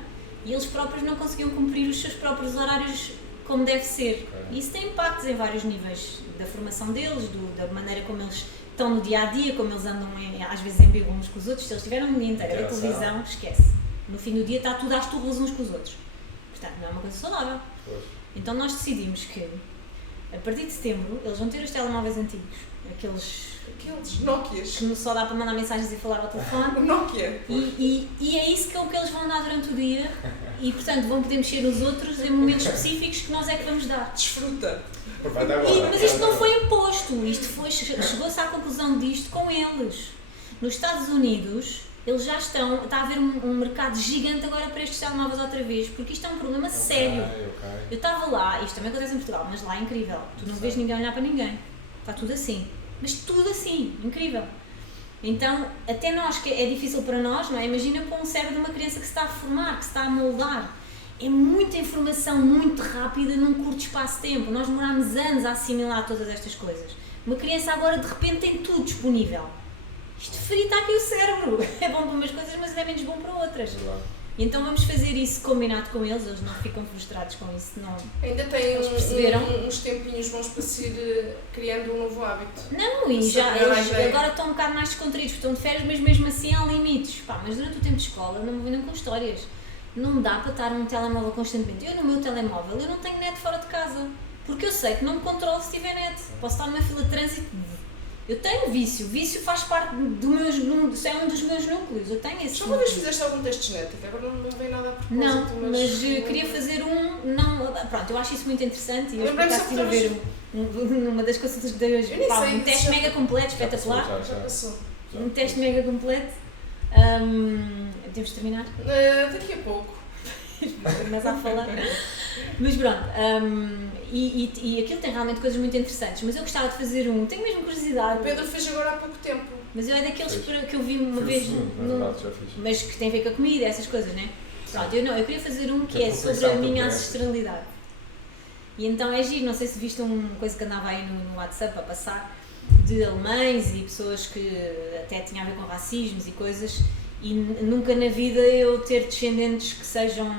e eles próprios não conseguiam cumprir os seus próprios horários como deve ser. Ok. E isso tem impactos em vários níveis da formação deles, da maneira como eles estão no dia a dia, como eles andam às vezes em bico uns com os outros. Se eles tiveram um dia inteiro a ver Interação. televisão, esquece. No fim do dia está tudo às turras uns com os outros. Portanto, não é uma coisa saudável. Pois. Então nós decidimos que a partir de setembro eles vão ter os telemóveis antigos, aqueles Aqueles Nokias. que só dá para mandar mensagens e falar ao telefone. O Nokia. E é isso que é o que eles vão dar durante o dia e portanto vão poder mexer nos outros em momentos específicos que nós é que vamos dar. Desfruta. Vai dar agora. Mas isto não foi imposto, chegou-se à conclusão disto com eles. Nos Estados Unidos eles já está a haver um mercado gigante agora para estes telemóveis outra vez, porque isto é um problema sério. Ok. Eu estava lá, isto também acontece em Portugal, mas lá é incrível. Tu não vês ninguém olhar para ninguém. Está tudo assim. Mas tudo assim. Incrível. Então, até nós, que é difícil para nós, não é? Imagina para um cérebro de uma criança que se está a formar, que se está a moldar. É muita informação, muito rápida, num curto espaço de tempo. Nós demorámos anos a assimilar todas estas coisas. Uma criança agora, de repente, tem tudo disponível. Isto frita aqui o cérebro. É bom para umas coisas, mas é menos bom para outras. Verdade. E então vamos fazer isso combinado com eles não ficam frustrados com isso, não. Ainda tem Eles perceberam? uns tempinhos bons para se ir criando um novo hábito. Não, e Essa já é a melhor eles ideia. agora estão um bocado mais descontraídos, porque estão de férias, mas mesmo assim há limites. Pá, mas durante o tempo de escola não me venham com histórias. Não dá para estar num telemóvel constantemente. Eu no meu telemóvel, eu não tenho net fora de casa. Porque eu sei que não me controlo se tiver net. Posso estar numa fila de trânsito. Eu tenho vício. Vício faz parte é um dos meus núcleos. Eu tenho esse Já uma vez núcleo. fizeste algum teste genético? Agora não vem nada a propósito. Não, mas queria fazer pronto, eu acho isso muito interessante e eu por Lembrei-me acaso só estive a que ver numa das consultas que dei hoje, Eu nem pá, sei um se teste já- mega completo, espetacular, Já. Já passou. um teste mega completo. Temos de terminar, Daqui a pouco. mas a falar. Mas pronto, e aquilo tem realmente coisas muito interessantes, mas eu gostava de fazer tenho mesmo O curiosidade, Pedro fez agora há pouco tempo. mas eu é daqueles Fez. que eu vi uma vez, Na verdade, já fiz. mas que tem a ver com a comida, essas coisas, né? Pronto, eu queria fazer um que Que é é sobre propensão a minha também. ancestralidade. E então é giro, não sei se viste uma coisa que andava aí no WhatsApp a passar, de alemães e pessoas que até tinham a ver com racismos e coisas, e nunca na vida eu ter descendentes que sejam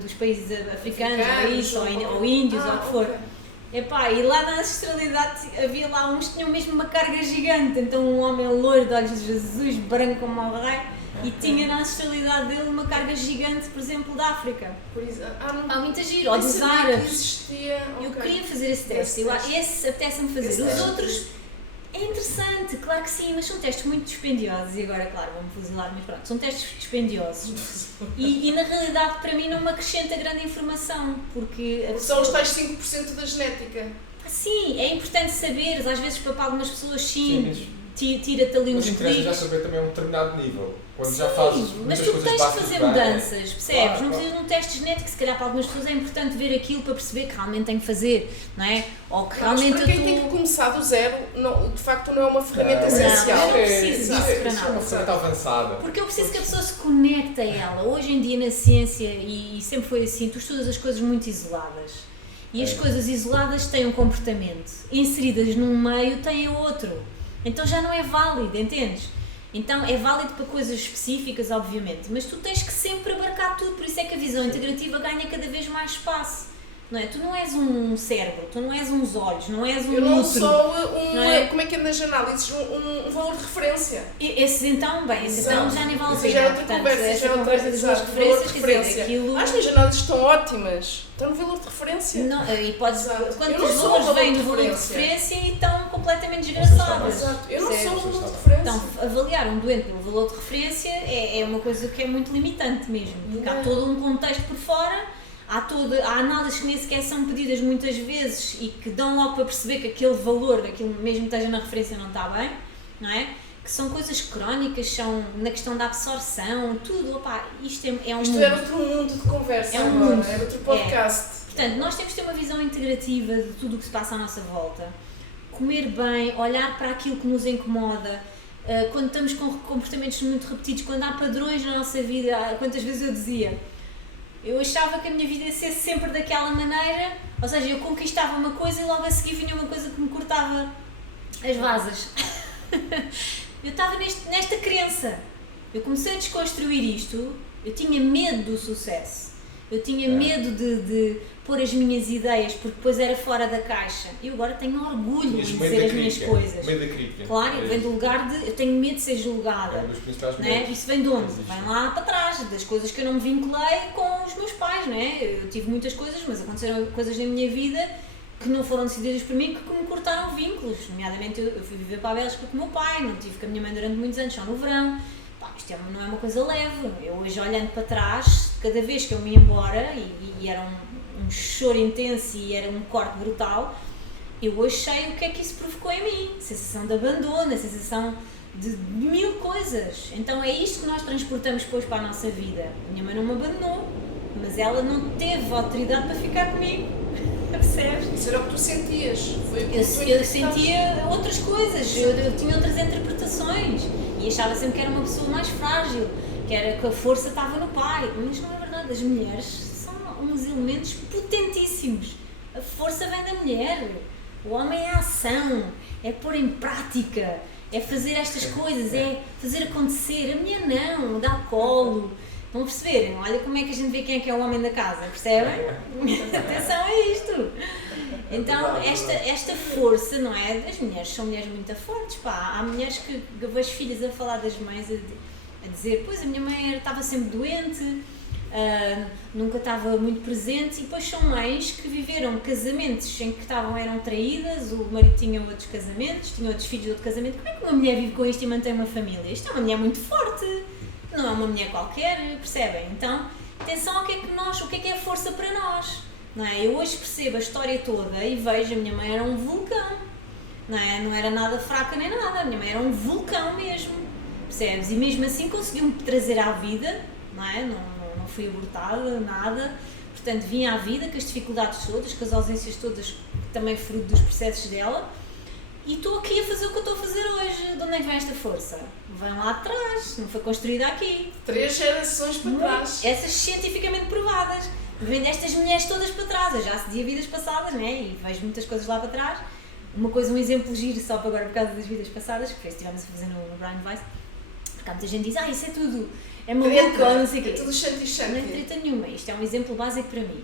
dos países africanos ou isso, ou índios, ou o que for. ok. Epá, e lá na ancestralidade havia lá uns que tinham mesmo uma carga gigante, então um homem loiro de olhos azuis, branco como o raio, e tinha na ancestralidade dele uma carga gigante, por exemplo, da África. Por exemplo, não Há muita giro, ou nem dos sabia que árabes. existia. Eu Ok. queria fazer esse teste, esse apetece-me fazer. Esse Os teste. outros, é interessante, claro que sim, mas são testes muito dispendiosos, e agora, claro, vamos fuzilar, mas pronto, são testes dispendiosos. E na realidade, para mim, não me acrescenta grande informação, porque a São os pessoa- tais 5% da genética. Sim, é importante saberes, às vezes para algumas pessoas Sim, sim, tira-te ali uns Mas interessa já cliques. saber também a um determinado nível. Quando Sim, já fazes mas muitas tu coisas tens que básicas fazer bem, mudanças, percebes? Claro, Não precisas de um teste genético, se calhar para algumas pessoas é importante ver aquilo para perceber que realmente tem que fazer, não é? Ou que Mas realmente para quem tem que começar do zero, não, de facto não é uma ferramenta essencial. eu não preciso disso para isso é nada. uma ferramenta avançada. Porque eu preciso que a pessoa se conecte a ela. Hoje em dia na ciência, e sempre foi assim, tu estudas as coisas muito isoladas. E as coisas isoladas têm um comportamento. Inseridas num meio têm outro. Então já não é válido, entendes? Então é válido para coisas específicas, obviamente, mas tu tens que sempre abarcar tudo, por isso é que a visão integrativa ganha cada vez mais espaço. Não é? Tu não és um cérebro, tu não és uns olhos, não és um Eu não útero. sou não é? como é que é nas análises, um valor de referência. Esses então, bem, esses então já nem vale a Isso pena. já é outra Portanto, conversa, esta já é outra conversa das duas exato, valor referências, de quer dizer, aquilo... As minhas análises estão ótimas, estão no valor de referência. Não, e podes, Exato. quando Eu não os sou valores o valor vêm de do valor de referência. referência e estão completamente desgraçadas. Exato. Eu não Percebes? sou o valor de referência. Então, avaliar um doente pelo valor de referência é uma coisa que é muito limitante mesmo, porque há todo um contexto por fora, há análises que nem sequer são pedidas muitas vezes e que dão logo para perceber que aquele valor daquilo mesmo que esteja na referência não está bem, não é? Que são coisas crónicas, são na questão da absorção, tudo, opá, isto é um Isto mundo. era outro mundo de conversa É um agora, mundo. era outro podcast. Portanto, nós temos que ter uma visão integrativa de tudo o que se passa à nossa volta, comer bem, olhar para aquilo que nos incomoda, quando estamos com comportamentos muito repetidos, quando há padrões na nossa vida, quantas vezes eu dizia, eu achava que a minha vida ia ser sempre daquela maneira, ou seja, eu conquistava uma coisa e logo a seguir vinha uma coisa que me cortava as vasas. Eu estava nesta crença, eu comecei a desconstruir isto, eu tinha medo do sucesso. Eu tinha medo de pôr as minhas ideias, porque depois era fora da caixa. E eu agora tenho orgulho em dizer as minhas coisas. Medo da crítica. Claro, vem do lugar de... Eu tenho medo de ser julgada. É um dos principais Não é? medos. Isso vem de onde? Existe. Vem lá para trás, das coisas que eu não me vinculei com os meus pais, não é? Eu tive muitas coisas, mas aconteceram coisas na minha vida que não foram decididas por mim, que me cortaram vínculos. Nomeadamente, eu fui viver para a Bélgica com o meu pai, não tive com a minha mãe durante muitos anos, só no verão. Isto não é uma coisa leve. Eu hoje, olhando para trás, cada vez que eu me ia embora, e era um choro intenso e era um corte brutal, eu hoje sei o que é que isso provocou em mim. A sensação de abandono, a sensação de mil coisas. Então é isto que nós transportamos depois para a nossa vida. A minha mãe não me abandonou, mas ela não teve autoridade para ficar comigo. Percebes? Isso era o que tu sentias. Foi o que Eu sentia outras coisas, eu tinha outras interpretações e achava sempre que era uma pessoa mais frágil, que a força estava no pai, mas não é verdade, as mulheres são uns elementos potentíssimos, a força vem da mulher, o homem é a ação, é pôr em prática, é fazer estas coisas, é fazer acontecer, a mulher não, dá colo. Estão a perceber? Olha como é que a gente vê quem é que é o homem da casa, percebem? Atenção a isto! Então, esta força, não é? As mulheres são mulheres muito fortes, pá. Há mulheres que eu vejo filhas a falar das mães, a dizer, pois a minha mãe estava sempre doente, nunca estava muito presente, e depois são mães que viveram casamentos em que eram traídas, o marido tinha outros casamentos, tinha outros filhos de outro casamento. Como é que uma mulher vive com isto e mantém uma família? Isto é uma mulher muito forte! Não é uma mulher qualquer, percebem? Então, atenção ao que é a força para nós, não é? Eu hoje percebo a história toda e vejo, a minha mãe era um vulcão, não é? Não era nada fraca nem nada, a minha mãe era um vulcão mesmo, percebes? E mesmo assim conseguiu-me trazer à vida, não é? Não fui abortada, nada, portanto vim à vida com as dificuldades todas, com as ausências todas, também fruto dos processos dela. E estou aqui a fazer o que eu estou a fazer hoje. De onde é que vem esta força? Vem lá atrás, não foi construída aqui. 3 gerações para trás. Essas cientificamente provadas. Vem destas mulheres todas para trás. Eu já assisti a vidas passadas, né? E vejo muitas coisas lá para trás. Um exemplo giro, só para agora por causa das vidas passadas, que estivemos a fazer no Brian Weiss, porque há muita gente que diz, isso é tudo, é maluco, ou não sei o quê. É tudo shanti-shanti. Não é treta nenhuma. Isto é um exemplo básico para mim.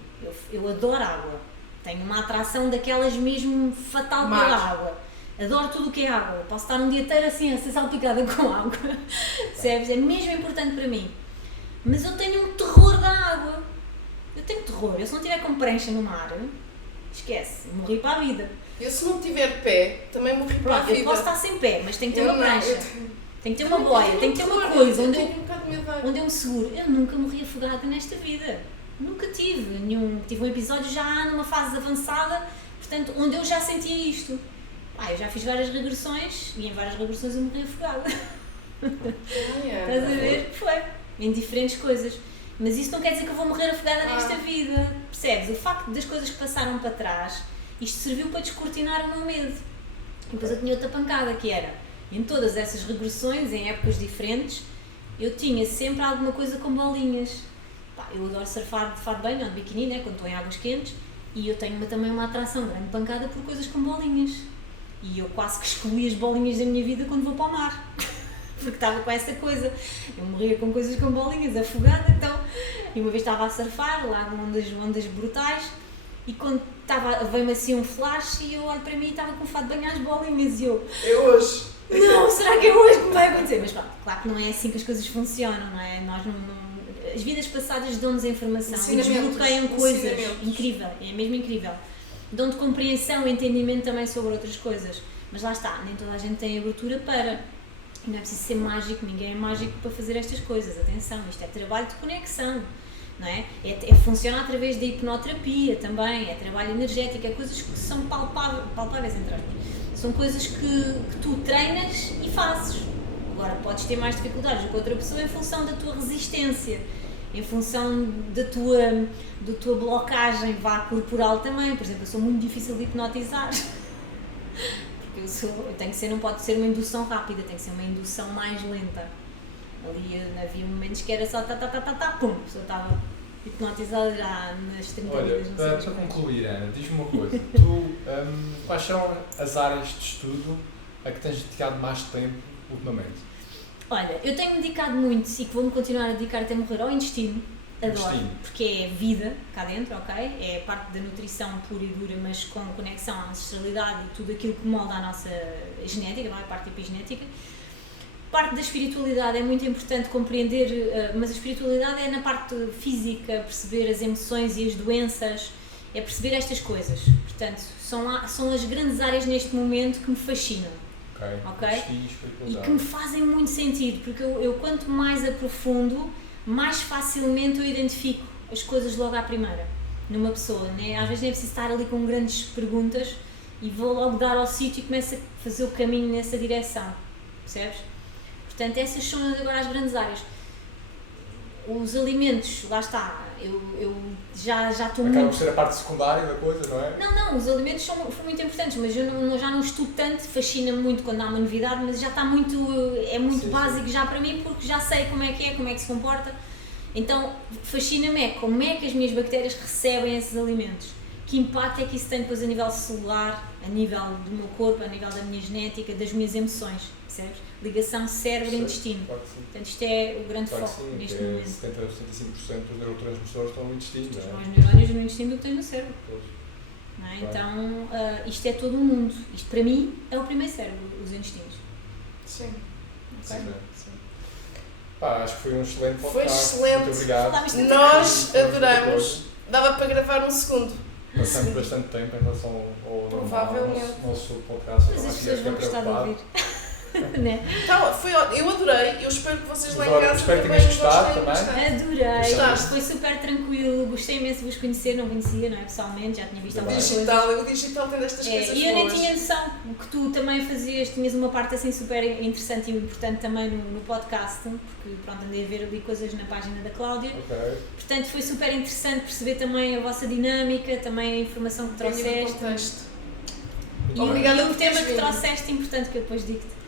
Eu adoro água. Tenho uma atração daquelas mesmo fatal pela água. Adoro tudo o que é água. Posso estar um dia inteiro assim a ser salpicada com água. Percebes? É mesmo importante para mim. Mas eu tenho um terror da água. Eu tenho terror. Eu se não tiver com prancha no mar, esquece. Morri para a vida. Eu se não tiver pé, também morri para a vida. Eu posso estar sem pé, mas tem que ter uma prancha. Tem que ter uma Eu boia. tenho Tem que ter uma terror, coisa eu tenho um bocado de medo de água. onde eu me seguro. Eu nunca morri afogada nesta vida. Nunca tive. Tive um episódio já numa fase avançada, portanto, onde eu já sentia isto. Eu já fiz várias regressões e em várias regressões eu morri afogada. Estás a ver? Foi. Em diferentes coisas. Mas isso não quer dizer que eu vou morrer afogada nesta vida. Percebes? O facto das coisas que passaram para trás, isto serviu para descortinar o meu medo. E depois eu tinha outra pancada, que era, em todas essas regressões, em épocas diferentes, eu tinha sempre alguma coisa com bolinhas. Eu adoro surfar de fato bem, não de biquíni, né, quando estou em águas quentes, e eu tenho também uma atração grande pancada por coisas com bolinhas. E eu quase que excluí as bolinhas da minha vida quando vou para o mar. Porque estava com essa coisa. Eu morria com coisas com bolinhas, afogada, então. E uma vez estava a surfar, lá de ondas brutais, e quando veio-me assim um flash e eu olho para mim e estava com o fato de banhar as bolinhas e eu... É hoje! Não, será que é hoje que me vai acontecer? Mas claro que não é assim que as coisas funcionam, não é? Nós não as vidas passadas dão-nos a informação e desbloqueiam coisas. Incrível, é mesmo incrível. Dão-te compreensão e entendimento também sobre outras coisas. Mas lá está, nem toda a gente tem abertura para... E não é preciso ser mágico, ninguém é mágico para fazer estas coisas. Atenção, isto é trabalho de conexão, não é? Funciona através da hipnoterapia também, é trabalho energético, é coisas que são palpáveis, entre aspas. São coisas que tu treinas e fazes. Agora, podes ter mais dificuldades do que outra pessoa em função da tua resistência, em função da tua blocagem corporal também. Por exemplo, eu sou muito difícil de hipnotizar. Não pode ser uma indução rápida, tem que ser uma indução mais lenta. Ali havia momentos que era só pum, a pessoa estava hipnotizada já nas 30 vidas. Olha, para concluir, Ana, diz-me uma coisa, tu, quais são as áreas de estudo a que tens dedicado mais tempo ultimamente? Olha, eu tenho-me dedicado muito e que vou-me continuar a dedicar até morrer ao intestino. Adoro, porque é vida cá dentro, ok? É parte da nutrição pura e dura, mas com conexão à ancestralidade e tudo aquilo que molda a nossa genética, não é? A parte epigenética. Parte da espiritualidade é muito importante compreender, mas a espiritualidade é na parte física, perceber as emoções e as doenças, é perceber estas coisas. Portanto, são as grandes áreas neste momento que me fascinam. Ok? E que me fazem muito sentido, porque eu quanto mais aprofundo, mais facilmente eu identifico as coisas logo à primeira, numa pessoa, né? Às vezes nem é preciso estar ali com grandes perguntas e vou logo dar ao sítio e começo a fazer o caminho nessa direção, percebes? Portanto, essas são agora as grandes áreas. Os alimentos, lá está, eu já estou muito... Acaba por ser a parte secundária da coisa, não é? Não, os alimentos são muito importantes, mas eu já não estudo tanto, fascina-me muito quando há uma novidade, mas já está muito básico já para mim, porque já sei como é que se comporta. Então, fascina-me como é que as minhas bactérias recebem esses alimentos. Que impacto é que isso tem depois a nível celular, a nível do meu corpo, a nível da minha genética, das minhas emoções, percebes? Ligação cérebro-intestino. Portanto, isto é o grande foco neste momento. 70 a 75% dos neurotransmissores estão no intestino, não é? Os mais neurónios no intestino do que tens no cérebro. Não é? Então, isto é todo o mundo. Isto, para mim, é o primeiro cérebro, os intestinos. Sim. Okay? Sim. Acho que foi um excelente podcast. Foi excelente. Muito obrigado. Nós adoramos. Dava para gravar um segundo. Passamos bastante tempo em relação ao nosso podcast. Mas as pessoas vão gostar de ouvir. Né? Então, eu adorei, eu espero que vocês lá em casa espero que tenhas gostado também. Adorei, foi super tranquilo, gostei imenso de vos conhecer, não conhecia, não é? Pessoalmente, já tinha visto algumas coisas. O digital tem destas coisas boas. E eu nem tinha noção que tu também tinhas uma parte assim super interessante e importante também no podcast, porque pronto, andei a ver ali coisas na página da Cláudia. Portanto, foi super interessante perceber também a vossa dinâmica, também a informação que trouxeste. E o tema que trouxeste importante que eu depois digo-te.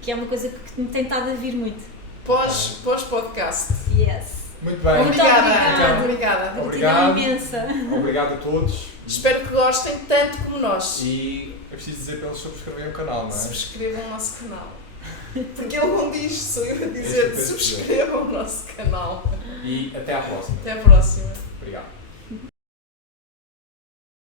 Que é uma coisa que me tem estado a vir muito. Pós-podcast. Yes. Muito bem. Obrigada. Obrigado. Imensa. Obrigado a todos. Espero que gostem tanto como nós. E é preciso dizer para eles subscreverem o canal, não é? Subscrevam o nosso canal. Porque ele não diz, sou eu a dizer, subscrevam o nosso canal. E até à próxima. Até à próxima. Obrigado.